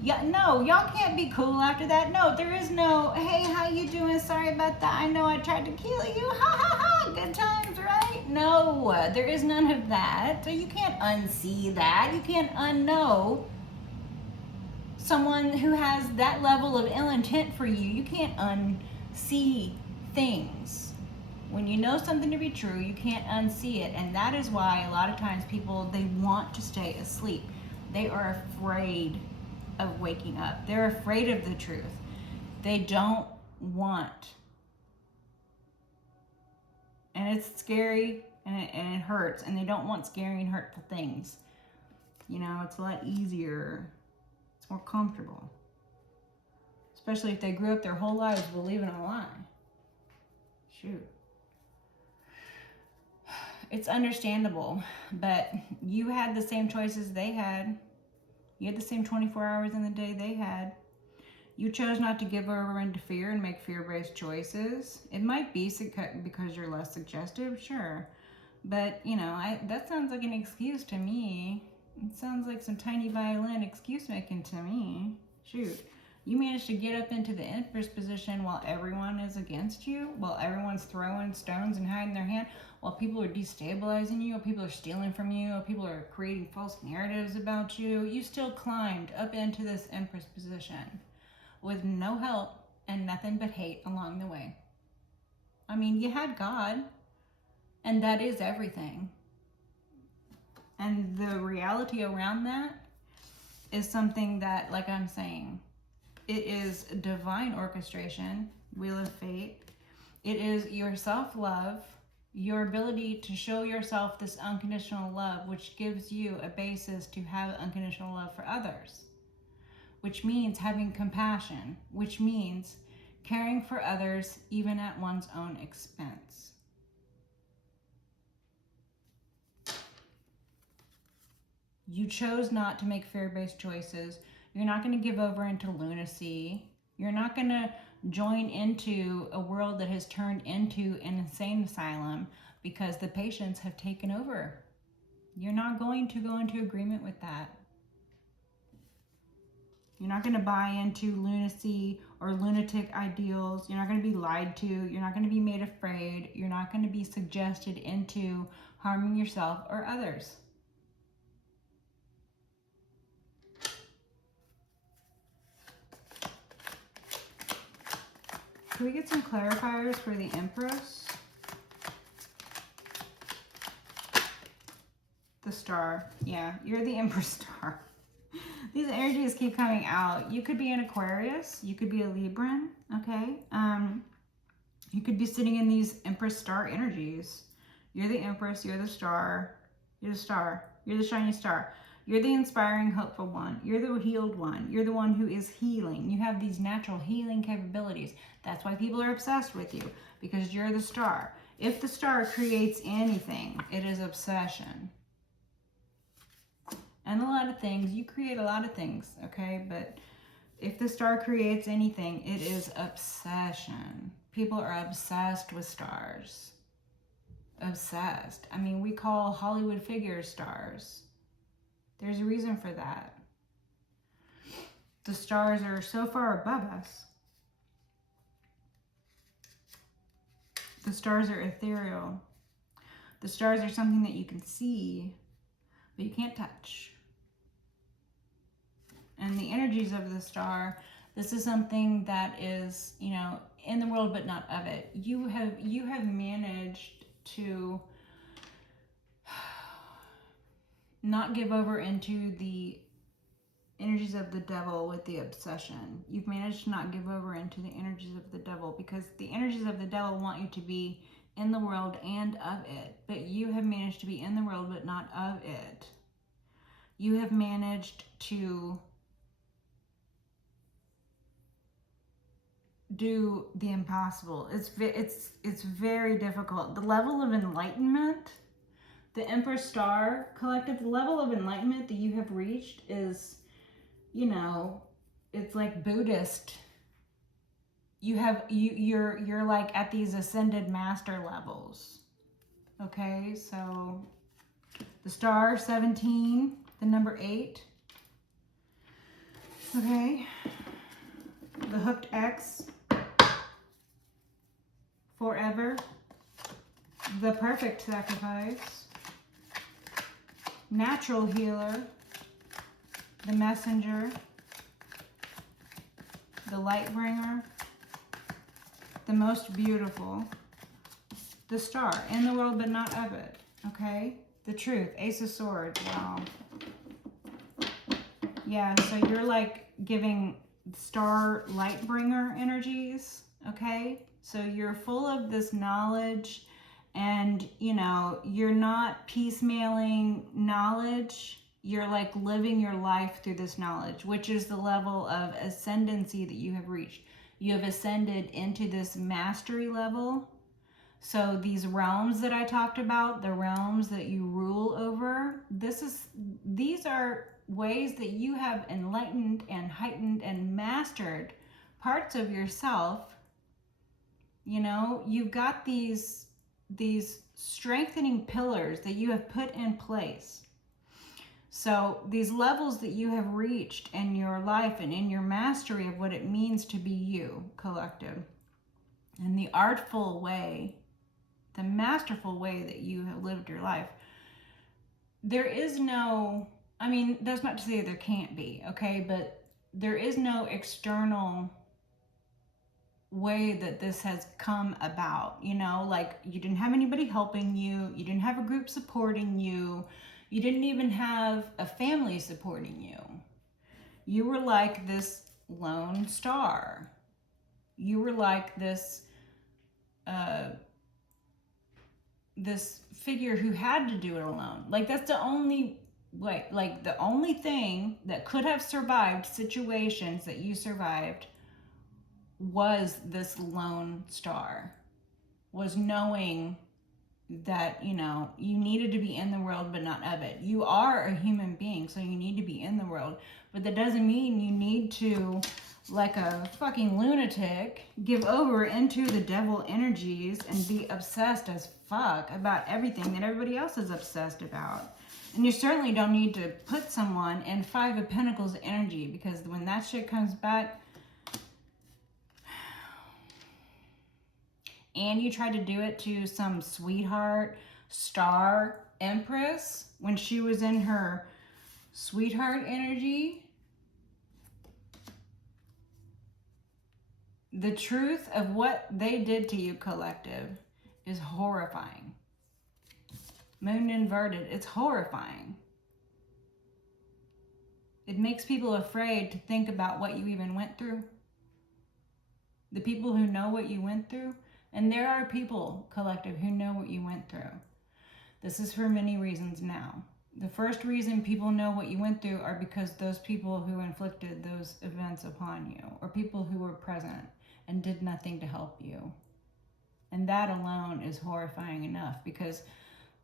yeah, no, y'all can't be cool after that. No, there is no, hey, how you doing? Sorry about that. I know I tried to kill you. Ha ha ha. Good times, right? No, there is none of that. So you can't unsee that. You can't unknow someone who has that level of ill intent for you. You can't unsee things. When you know something to be true, you can't unsee it. And that is why a lot of times people, they want to stay asleep. They are afraid of waking up. They're afraid of the truth. They don't want. And it's scary and it hurts. And they don't want scary and hurtful things. You know, it's a lot easier. It's more comfortable. Especially if they grew up their whole lives believing a lie. Shoot. It's understandable, but you had the same choices they had. You had the same 24 hours in the day they had. You chose not to give over into fear and make fear-based choices. It might be because you're less suggestive, sure. But, you know, that sounds like an excuse to me. It sounds like some tiny violin excuse making to me. Shoot. You managed to get up into the Empress position while everyone is against you, while everyone's throwing stones and hiding their hand, while people are destabilizing you, while people are stealing from you, while people are creating false narratives about you. You still climbed up into this Empress position with no help and nothing but hate along the way. I mean, you had God, and that is everything. And the reality around that is something that, like I'm saying, it is divine orchestration, wheel of fate. It is your self-love, your ability to show yourself this unconditional love, which gives you a basis to have unconditional love for others, which means having compassion, which means caring for others even at one's own expense. You chose not to make fear-based choices. You're not going to give over into lunacy. You're not going to join into a world that has turned into an insane asylum because the patients have taken over. You're not going to go into agreement with that. You're not going to buy into lunacy or lunatic ideals. You're not going to be lied to. You're not going to be made afraid. You're not going to be suggested into harming yourself or others. Can we get some clarifiers for the Empress? The Star. Yeah, you're the Empress Star. These energies keep coming out. You could be an Aquarius. You could be a Libran. Okay. You could be sitting in these Empress Star energies. You're the Empress. You're the Star. You're the Star. You're the shining star. You're the inspiring, hopeful one. You're the healed one. You're the one who is healing. You have these natural healing capabilities. That's why people are obsessed with you, because you're the star. If the star creates anything, it is obsession. And a lot of things, you create a lot of things, okay? But if the star creates anything, it is obsession. People are obsessed with stars. Obsessed. I mean, we call Hollywood figures stars. There's a reason for that. The stars are so far above us. The stars are ethereal. The stars are something that you can see, but you can't touch. And the energies of the star, this is something that is, you know, in the world but not of it. You have managed to not give over into the energies of the devil with the obsession. You've managed to not give over into the energies of the devil, because the energies of the devil want you to be in the world and of it. But you have managed to be in the world but not of it. You have managed to do the impossible. It's very difficult. The level of enlightenment, the Emperor Star Collective, the level of enlightenment that you have reached is, you know, it's like Buddhist. You're like at these ascended master levels. Okay, so the star 17, the number 8. Okay, the hooked X, forever, the perfect sacrifice, natural healer, the messenger, the light bringer, the most beautiful, The Star, in the world but not of it, okay? The Truth, Ace of Swords, wow. Yeah, so you're like giving star light bringer energies, okay? So you're full of this knowledge and, you know, you're not piecemealing knowledge. You're like living your life through this knowledge, which is the level of ascendancy that you have reached. You have ascended into this mastery level. So these realms that I talked about, the realms that you rule over, these are ways that you have enlightened and heightened and mastered parts of yourself. You know, you've got these strengthening pillars that you have put in place. So these levels that you have reached in your life and in your mastery of what it means to be you, collective, and the artful way, the masterful way that you have lived your life, there is no, I mean, that's not to say there can't be, okay, but there is no external way that this has come about, you know, like you didn't have anybody helping you, you didn't have a group supporting you, you didn't even have a family supporting you. You were like this lone star. You were like this this figure who had to do it alone. Like that's the only way, like the only thing that could have survived situations that you survived was this lone star, was knowing that, you know, you needed to be in the world but not of it. You are a human being, so you need to be in the world, but that doesn't mean you need to, like a fucking lunatic, give over into the devil energies and be obsessed as fuck about everything that everybody else is obsessed about. And you certainly don't need to put someone in Five of Pentacles energy, because when that shit comes back, and you tried to do it to some sweetheart star empress when she was in her sweetheart energy, the truth of what they did to you, collective, is horrifying. Moon inverted, it's horrifying. It makes people afraid to think about what you even went through. The people who know what you went through, and there are people, collective, who know what you went through. This is for many reasons now. The first reason people know what you went through are because those people who inflicted those events upon you, or people who were present and did nothing to help you. And that alone is horrifying enough, because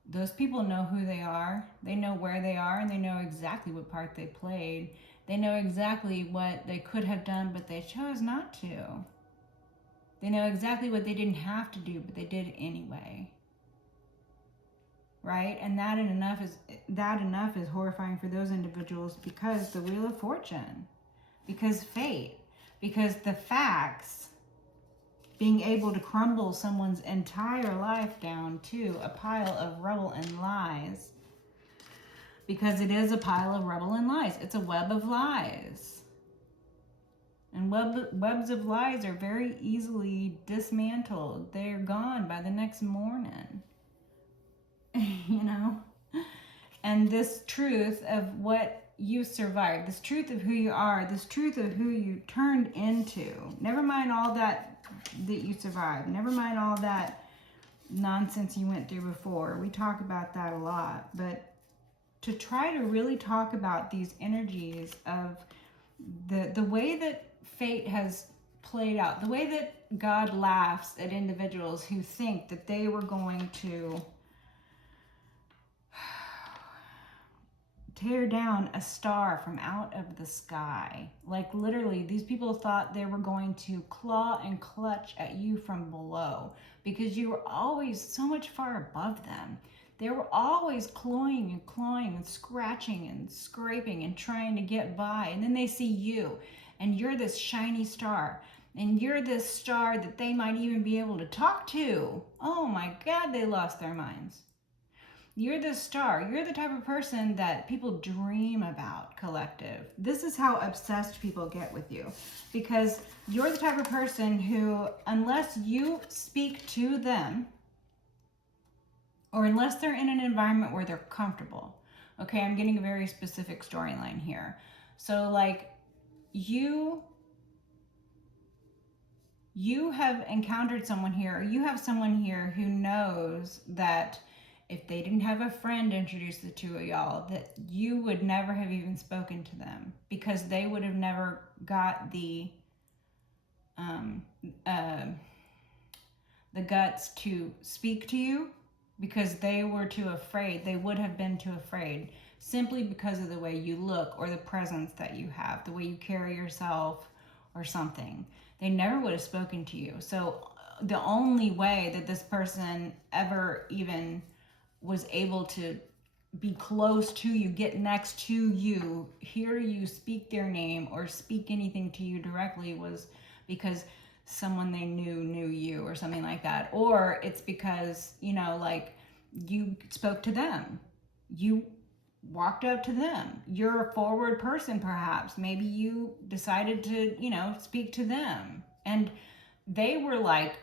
those people know who they are, they know where they are, and they know exactly what part they played. They know exactly what they could have done, but they chose not to. They know exactly what they didn't have to do, but they did anyway. Right? And that enough is horrifying for those individuals, because the Wheel of Fortune, because fate, because the facts, being able to crumble someone's entire life down to a pile of rubble and lies, because it is a pile of rubble and lies. It's a web of lies. And webs of lies are very easily dismantled. They're gone by the next morning. You know? And this truth of what you survived, this truth of who you are, this truth of who you turned into, never mind all that you survived, never mind all that nonsense you went through before. We talk about that a lot, but to try to really talk about these energies of the way that fate has played out, the way that God laughs at individuals who think that they were going to tear down a star from out of the sky. Like literally, these people thought they were going to claw and clutch at you from below, because you were always so much far above them. They were always clawing and clawing and scratching and scraping and trying to get by. And then they see you, and you're this shiny star, and you're this star that they might even be able to talk to. Oh my God, they lost their minds. You're the star. You're the type of person that people dream about, collective. This is how obsessed people get with you, because you're the type of person who, unless you speak to them or unless they're in an environment where they're comfortable. Okay, I'm getting a very specific storyline here. So like you have encountered someone here, or you have someone here who knows that if they didn't have a friend introduce the two of y'all, that you would never have even spoken to them, because they would have never got the guts to speak to you, because they were too afraid. They would have been too afraid, simply because of the way you look, or the presence that you have, the way you carry yourself, or something. They never would have spoken to you. So the only way that this person ever even was able to be close to you, get next to you, hear you speak their name, or speak anything to you directly, was because someone they knew you, or something like that. Or it's because, like, you spoke to them. You walked up to them. You're a forward person, perhaps. Maybe you decided to, speak to them. And they were like,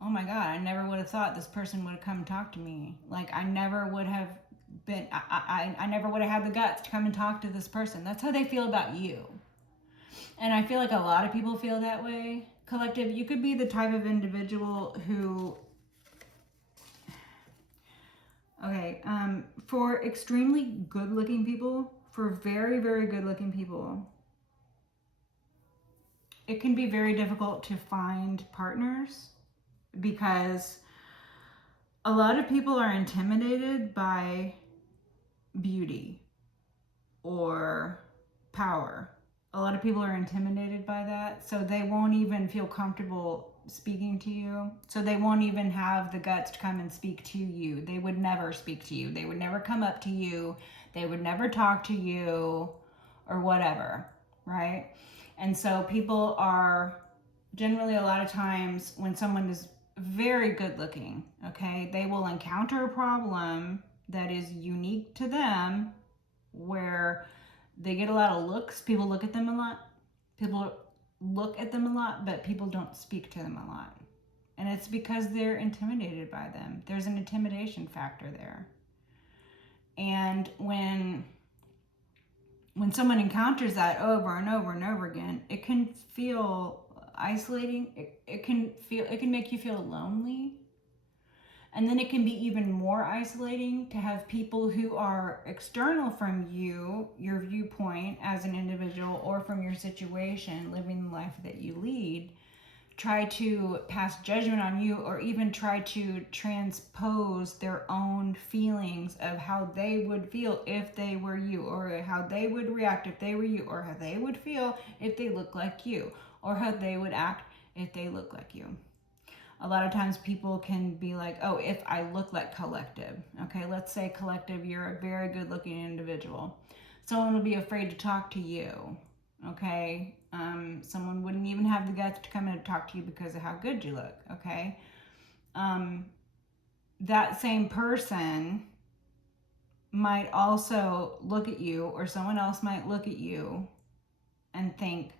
oh my God, I never would have thought this person would have come and talk to me. Like, I never would have I never would have had the guts to come and talk to this person. That's how they feel about you. And I feel like a lot of people feel that way. Collective, you could be the type of individual who, for extremely good looking people, for very, very good looking people, it can be very difficult to find partners, because a lot of people are intimidated by beauty or power. A lot of people are intimidated by that, so they won't even feel comfortable speaking to you. So they won't even have the guts to come and speak to you. They would never speak to you. They would never come up to you. They would never talk to you, or whatever, right? And so people are generally, a lot of times when someone is very good looking, okay, they will encounter a problem that is unique to them, where they get a lot of looks. People look at them a lot. People look at them a lot, but people don't speak to them a lot. And it's because they're intimidated by them. There's an intimidation factor there. And when someone encounters that over and over and over again, it can feel isolating. It can make you feel lonely. And then it can be even more isolating to have people who are external from you, your viewpoint as an individual, or from your situation, living the life that you lead, try to pass judgment on you, or even try to transpose their own feelings of how they would feel if they were you, or how they would react if they were you, or how they would feel if they look like you, or how they would act if they look like you. A lot of times people can be like, oh, if I look like Collective, okay, let's say Collective, you're a very good looking individual. Someone will be afraid to talk to you, okay? Someone wouldn't even have the guts to come in and talk to you because of how good you look, okay? That same person might also look at you, or someone else might look at you and think,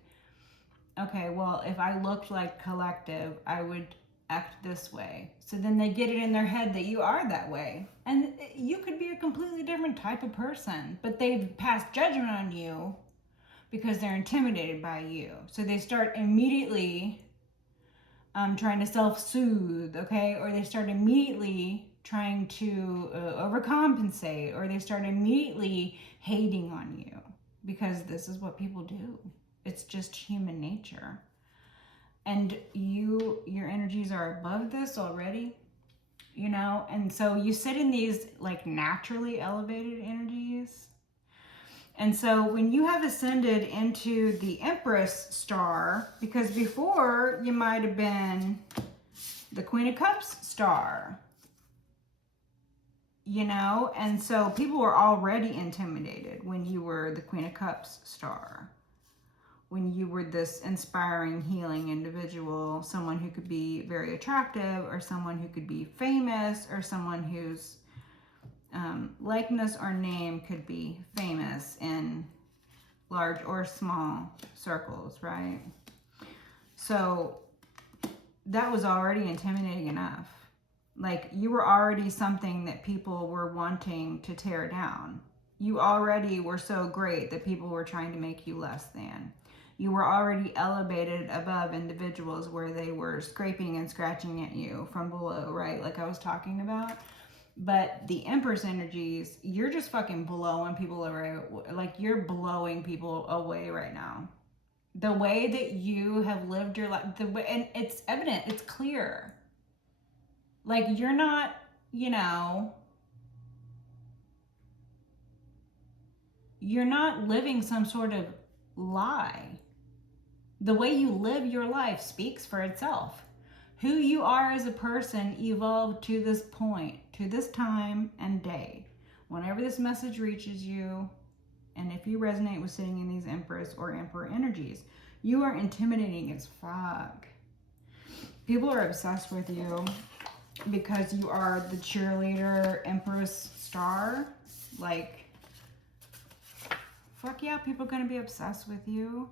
okay, well, if I looked like Collective, I would act this way. So then they get it in their head that you are that way. And you could be a completely different type of person, but they've passed judgment on you because they're intimidated by you. So they start immediately trying to self-soothe, okay? Or they start immediately trying to overcompensate, or they start immediately hating on you, because this is what people do. It's just human nature. And your energies are above this already, and so you sit in these like naturally elevated energies. And so when you have ascended into the Empress star, because before you might have been the Queen of Cups star, and so people were already intimidated when you were the Queen of Cups star, when you were this inspiring, healing individual, someone who could be very attractive, or someone who could be famous, or someone whose likeness or name could be famous in large or small circles, right? So that was already intimidating enough. Like, you were already something that people were wanting to tear down. You already were so great that people were trying to make you less than. You were already elevated above individuals where they were scraping and scratching at you from below, right? Like I was talking about. But the Empress energies, you're just fucking blowing people away. Like, you're blowing people away right now. The way that you have lived your life, and it's evident, it's clear. Like, you're not, you know, you're not living some sort of lie. The way you live your life speaks for itself. Who you are as a person evolved to this point, to this time and day. Whenever this message reaches you, and if you resonate with sitting in these Empress or Emperor energies, you are intimidating as fuck. People are obsessed with you because you are the cheerleader Empress star. Like, fuck yeah, people are going to be obsessed with you.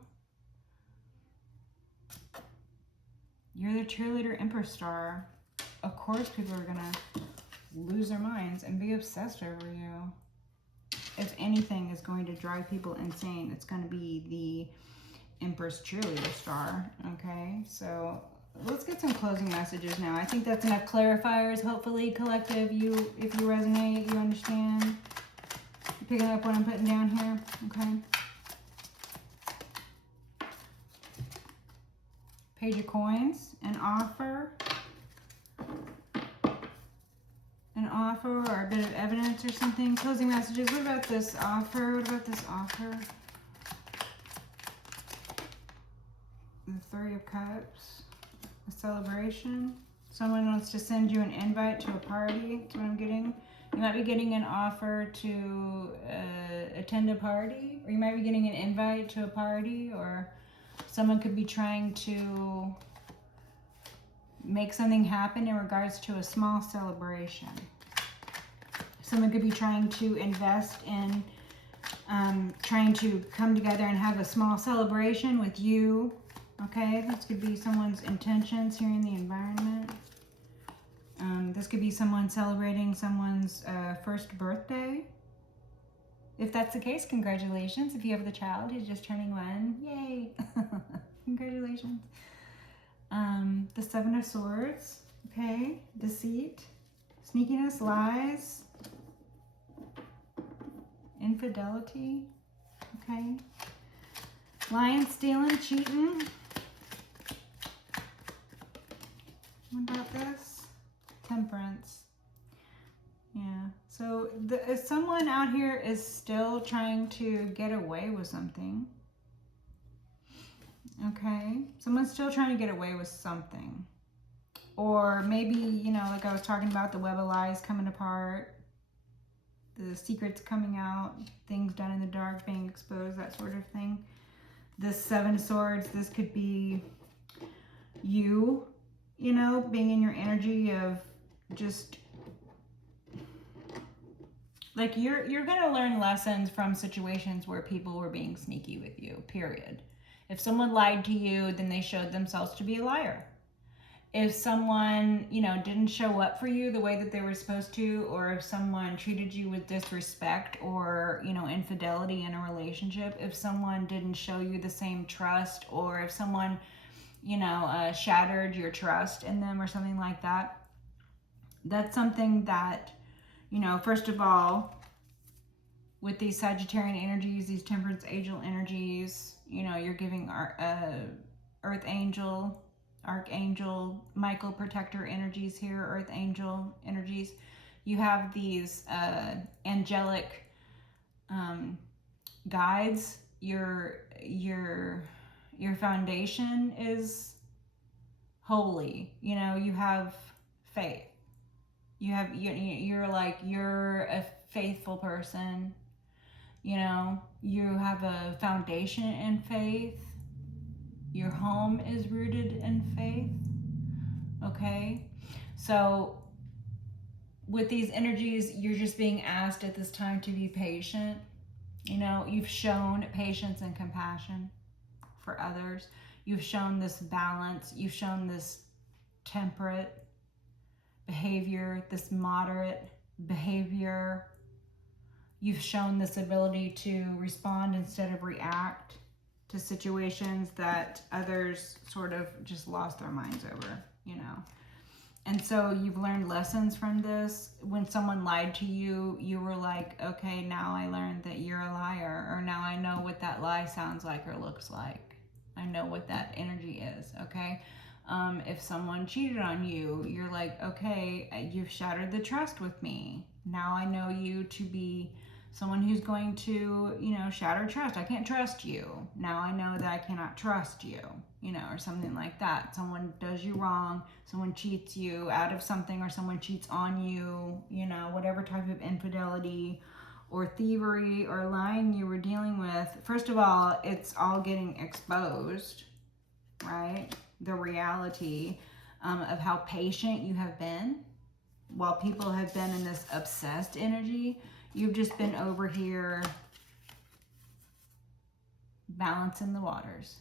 You're the cheerleader Empress star. Of course people are going to lose their minds and be obsessed over you. If anything is going to drive people insane, it's going to be the Empress cheerleader star. Okay, so let's get some closing messages now. I think that's enough clarifiers. Hopefully, collective, if you resonate, you understand. You picking up what I'm putting down here? Okay. Page of Coins, an offer or a bit of evidence or something. Closing messages. What about this offer? What about this offer? The Three of Cups. A celebration. Someone wants to send you an invite to a party. That's what I'm getting. You might be getting an offer to attend a party, or you might be getting an invite to a party, or someone could be trying to make something happen in regards to a small celebration. Someone could be trying to invest in trying to come together and have a small celebration with you. Okay, this could be someone's intentions here in the environment. This could be someone celebrating someone's first birthday. If that's the case, congratulations. If you have the child who's just turning 1, yay! Congratulations. The Seven of Swords, okay? Deceit, sneakiness, lies, infidelity, okay? Lying, stealing, cheating. What about this? Temperance. Yeah. So someone out here is still trying to get away with something. Okay. Someone's still trying to get away with something. Or maybe, you know, like I was talking about, the web of lies coming apart, the secrets coming out, things done in the dark being exposed, that sort of thing. This Seven of Swords, this could be you, you know, being in your energy of just, like, you're going to learn lessons from situations where people were being sneaky with you, period. If someone lied to you, then they showed themselves to be a liar. If someone, you know, didn't show up for you the way that they were supposed to, or if someone treated you with disrespect or, you know, infidelity in a relationship, if someone didn't show you the same trust, or if someone, you know, shattered your trust in them or something like that, that's something that, you know, first of all, with these Sagittarian energies, these Temperance angel energies, you know, you're giving Earth Angel, Archangel, Michael protector energies here, Earth Angel energies. You have these angelic guides. Your foundation is holy. You know, you have faith. You're a faithful person. You know, you have a foundation in faith. Your home is rooted in faith. Okay? So with these energies, you're just being asked at this time to be patient. You know, you've shown patience and compassion for others. You've shown this balance. You've shown this temperate behavior, this moderate behavior. You've shown this ability to respond instead of react to situations that others sort of just lost their minds over, you know. And so you've learned lessons from this. When someone lied to you, you were like, okay, now I learned that you're a liar, or now I know what that lie sounds like or looks like. I know what that energy is, okay? If someone cheated on you, you're like, okay, you've shattered the trust with me. Now I know you to be someone who's going to, you know, shatter trust. I can't trust you. Now I know that I cannot trust you, you know, or something like that. Someone does you wrong, someone cheats you out of something, or someone cheats on you, you know, whatever type of infidelity or thievery or lying you were dealing with. First of all, it's all getting exposed, right? The reality of how patient you have been while people have been in this obsessed energy. You've just been over here balancing the waters.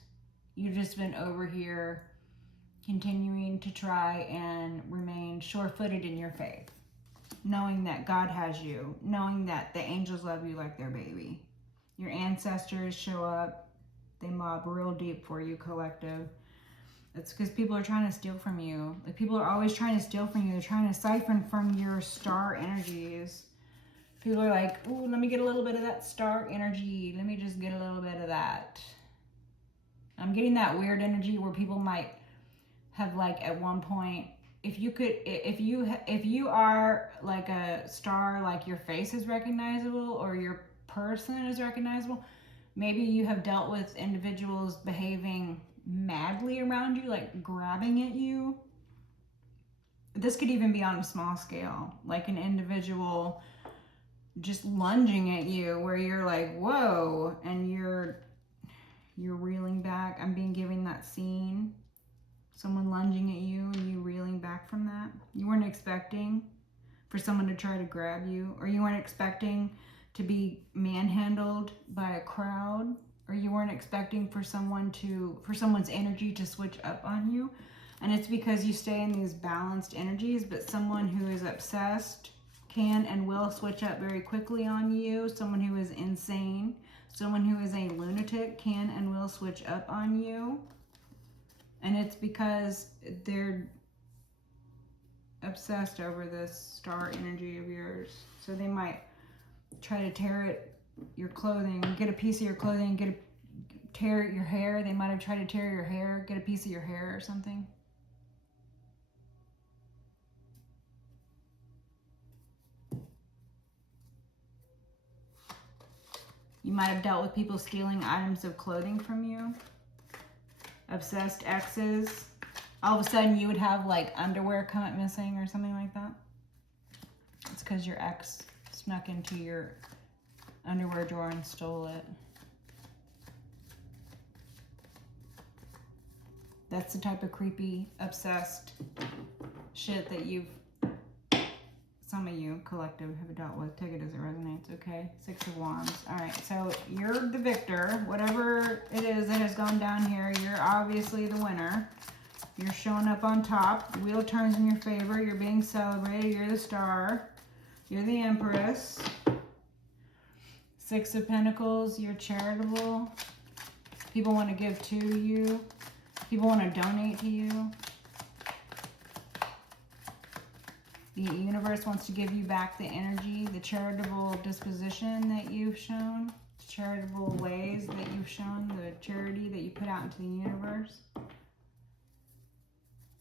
You've just been over here continuing to try and remain sure-footed in your faith, knowing that God has you, knowing that the angels love you like their baby. Your ancestors show up. They mob real deep for you, collective. It's because people are trying to steal from you. Like, people are always trying to steal from you. They're trying to siphon from your star energies. People are like, ooh, let me get a little bit of that star energy. Let me just get a little bit of that. I'm getting that weird energy where people might have, like, at one point, if you are like a star, like your face is recognizable or your person is recognizable, maybe you have dealt with individuals behaving madly around you, like grabbing at you. This could even be on a small scale, like an individual just lunging at you where you're like, whoa, and you're reeling back. I'm being given that scene. Someone lunging at you and you reeling back from that. You weren't expecting for someone to try to grab you, or you weren't expecting to be manhandled by a crowd, or you weren't expecting for someone's energy to switch up on you. And it's because you stay in these balanced energies, but someone who is obsessed can and will switch up very quickly on you. Someone who is insane, someone who is a lunatic can and will switch up on you. And it's because they're obsessed over this star energy of yours. So they might try to tear your clothing, get a piece of your clothing, tear your hair. They might have tried to tear your hair, get a piece of your hair or something. You might have dealt with people stealing items of clothing from you. Obsessed exes. All of a sudden you would have like underwear come up missing or something like that. It's because your ex snuck into your underwear drawer and stole it. That's the type of creepy, obsessed shit that some of you, collective, have dealt with. Take it as it resonates, okay? 6 of Wands. All right, so you're the victor. Whatever it is that has gone down here, you're obviously the winner. You're showing up on top. The wheel turns in your favor. You're being celebrated. You're the star. You're the Empress. 6 of Pentacles. You're charitable. People want to give to you. People want to donate to you. The universe wants to give you back the energy, the charitable disposition that you've shown, the charitable ways that you've shown, the charity that you put out into the universe,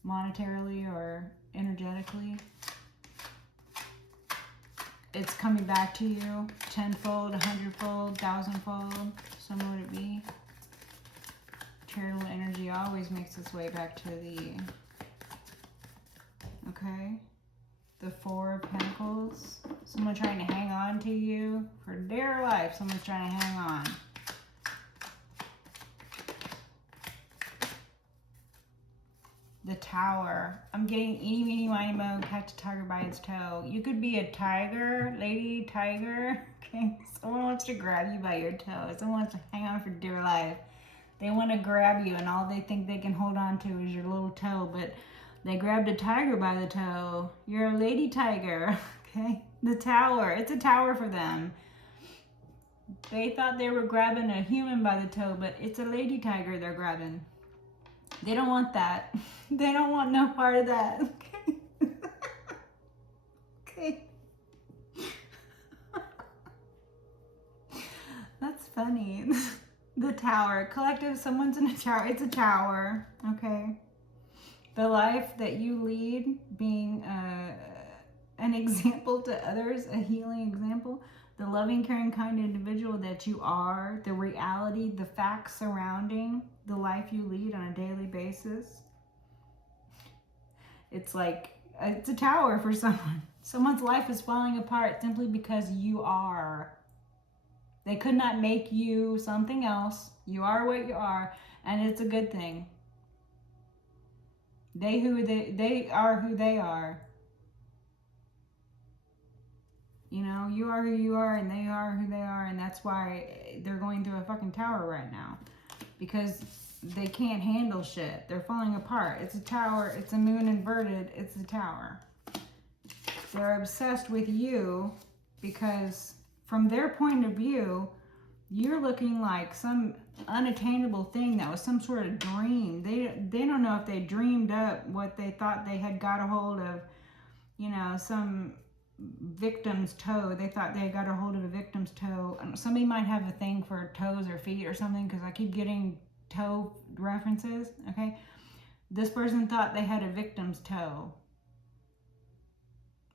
monetarily or energetically. It's coming back to you tenfold, 100-fold, 1,000-fold. So would it be? Charitable energy always makes its way back to the, okay? The 4 of Pentacles. Someone trying to hang on to you for dear life. Someone's trying to hang on. The Tower. I'm getting eeny, meeny, miny, moe, catch a tiger by its toe. You could be a tiger, lady tiger. Okay, someone wants to grab you by your toe. Someone wants to hang on for dear life. They want to grab you and all they think they can hold on to is your little toe, but They grabbed a tiger by the toe. You're a lady tiger, okay? The tower. It's a tower for them. They thought they were grabbing a human by the toe, but it's a lady tiger they're grabbing. They don't want that. They don't want no part of that, okay? Okay. That's funny. The tower. Collective, someone's in a tower. It's a tower, okay? The life that you lead, being an example to others, a healing example, the loving, caring, kind individual that you are, the reality, the facts surrounding the life you lead on a daily basis. It's like, it's a tower for someone. Someone's life is falling apart simply because you are. They could not make you something else. You are what you are, and it's a good thing. They are who they are. You know, you are who you are, and they are who they are, and that's why they're going through a fucking tower right now. Because they can't handle shit. They're falling apart. It's a tower. It's a moon inverted. It's a tower. They're obsessed with you because from their point of view, you're looking like some unattainable thing that was some sort of dream. They don't know if they dreamed up what they thought they had got a hold of, you know, some victim's toe. They thought they got a hold of a victim's toe. Somebody might have a thing for toes or feet or something, because I keep getting toe references, okay? This person thought they had a victim's toe.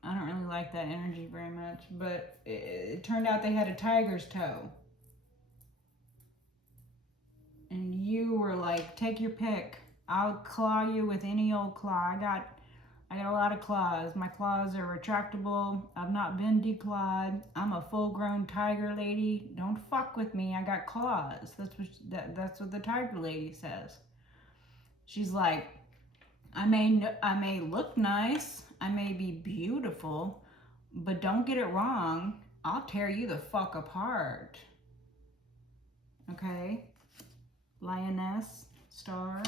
I don't really like that energy very much, but it turned out they had a tiger's toe. And you were like, take your pick. I'll claw you with any old claw. I got a lot of claws. My claws are retractable. I've not been declawed. I'm a full-grown tiger lady. Don't fuck with me. I got claws. That's what the tiger lady says. She's like, I may look nice. I may be beautiful, but don't get it wrong. I'll tear you the fuck apart. Okay? Lioness, star.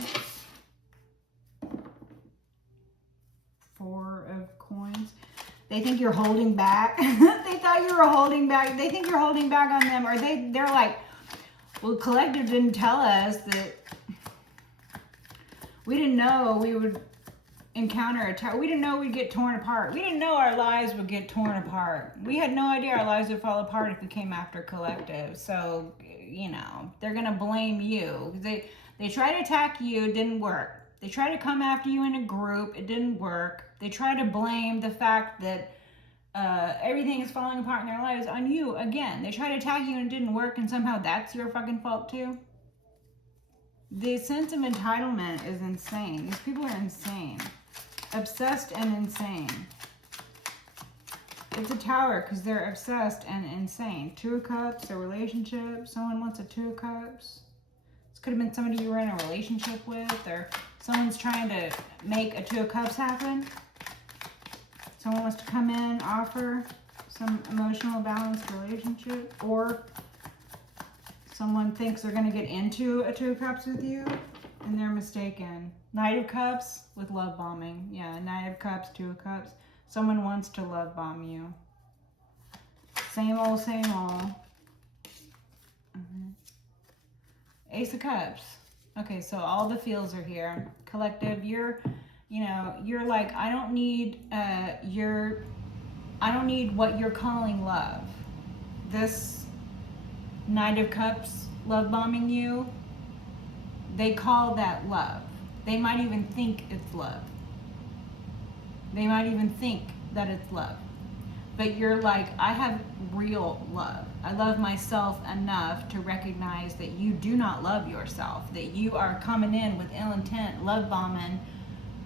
4 of coins. They think you're holding back. They thought you were holding back. They think you're holding back on them. Or they're like, well, collective didn't tell us that. We didn't know we would encounter a tower. We didn't know we'd get torn apart. We didn't know our lives would get torn apart. We had no idea our lives would fall apart if we came after collective. So, you know, they're going to blame you. They tried to attack you. It didn't work. They tried to come after you in a group. It didn't work. They tried to blame the fact that everything is falling apart in their lives on you again. They tried to attack you and it didn't work, and somehow that's your fucking fault too. The sense of entitlement is insane. These people are insane. Obsessed and insane. It's a tower because they're obsessed and insane. 2 of Cups, a relationship. Someone wants a 2 of Cups. This could have been somebody you were in a relationship with, or someone's trying to make a 2 of Cups happen. Someone wants to come in, offer some emotional balanced relationship, or someone thinks they're going to get into a 2 of Cups with you, and they're mistaken. Knight of Cups with love bombing. Yeah, Knight of Cups, 2 of Cups. Someone wants to love bomb you. Same old, same old. Ace of Cups. Okay, so all the feels are here. Collective, you're like, I don't need what you're calling love. This Knight of Cups love bombing you, they call that love. They might even think it's love. They might even think that it's love. But you're like, I have real love. I love myself enough to recognize that you do not love yourself, that you are coming in with ill intent, love bombing,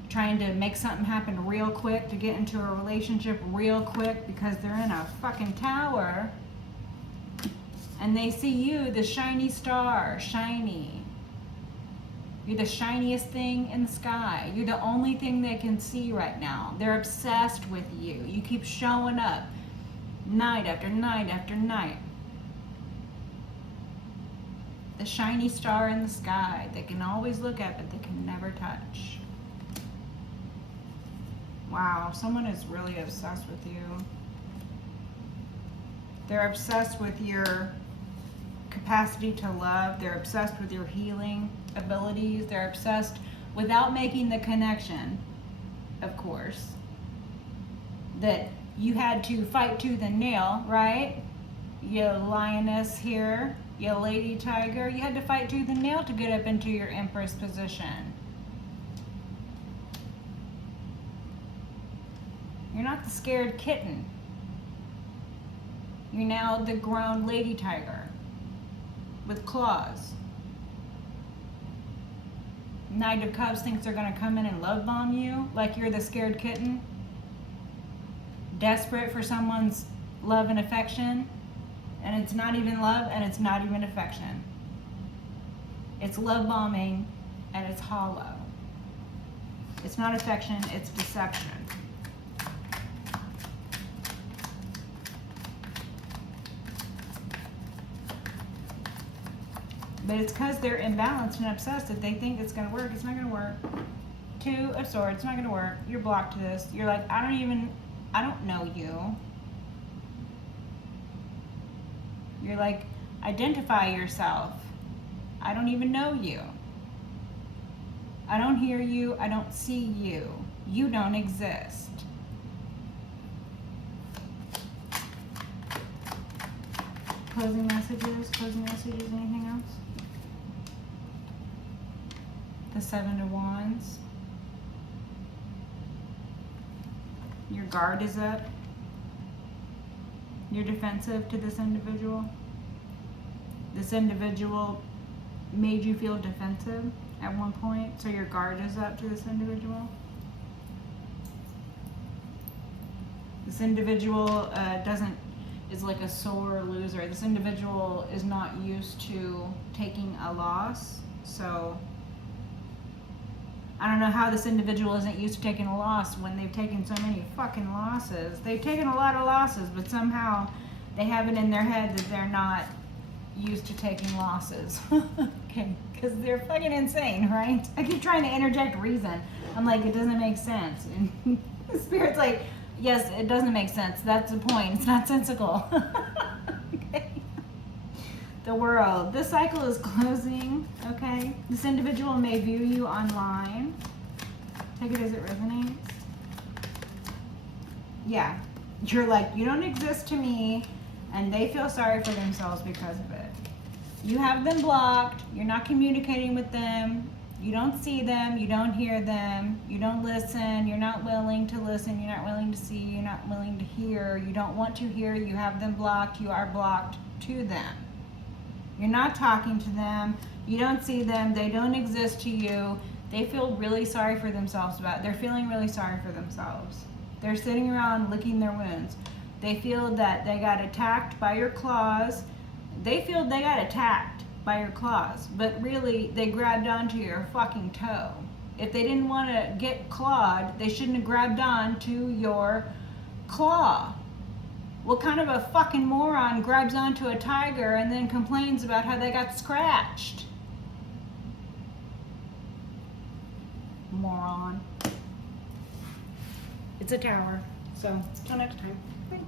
trying to make something happen real quick, to get into a relationship real quick because they're in a fucking tower. And they see you, the shiny star, shiny. You're the shiniest thing in the sky. You're the only thing they can see right now. They're obsessed with you. You keep showing up night after night after night. The shiny star in the sky they can always look at, but they can never touch. Wow, someone is really obsessed with you. They're obsessed with your capacity to love. They're obsessed with your healing abilities. They're obsessed without making the connection, of course, that you had to fight tooth and nail, right? You lioness here, you lady tiger. You had to fight tooth and nail to get up into your empress position. You're not the scared kitten. You're now the grown lady tiger with claws. Knight of Cups thinks they're going to come in and love bomb you like you're the scared kitten. Desperate for someone's love and affection. And it's not even love and it's not even affection. It's love bombing and it's hollow. It's not affection, it's deception. But it's because they're imbalanced and obsessed that they think it's going to work. It's not going to work. Two of Swords, it's not going to work. You're blocked to this. You're like, I don't know you. You're like, identify yourself. I don't even know you. I don't hear you. I don't see you. You don't exist. Closing messages, anything else? The Seven of Wands. Your guard is up. You're defensive to this individual. This individual made you feel defensive at one point, so your guard is up to this individual. This individual is like a sore loser. This individual is not used to taking a loss, so I don't know how this individual isn't used to taking a loss when they've taken so many fucking losses. They've taken a lot of losses, but somehow they have it in their head that they're not used to taking losses. Okay, because they're fucking insane, right? I keep trying to interject reason. I'm like, it doesn't make sense. And the Spirit's like, yes, it doesn't make sense. That's the point. It's not sensical. Okay. The World. This cycle is closing, okay? This individual may view you online. Take it as it resonates. Yeah. You're like, you don't exist to me, and they feel sorry for themselves because of it. You have them blocked. You're not communicating with them. You don't see them. You don't hear them. You don't listen. You're not willing to listen. You're not willing to see. You're not willing to hear. You don't want to hear. You have them blocked. You are blocked to them. You're not talking to them. You don't see them. They don't exist to you. They feel really sorry for themselves about it. They're feeling really sorry for themselves. They're sitting around licking their wounds. They feel that they got attacked by your claws. They feel they got attacked by your claws, but really they grabbed onto your fucking toe. If they didn't want to get clawed, they shouldn't have grabbed on to your claw. What kind of a fucking moron grabs onto a tiger and then complains about how they got scratched? Moron. It's a tower. So, till next time. Bye.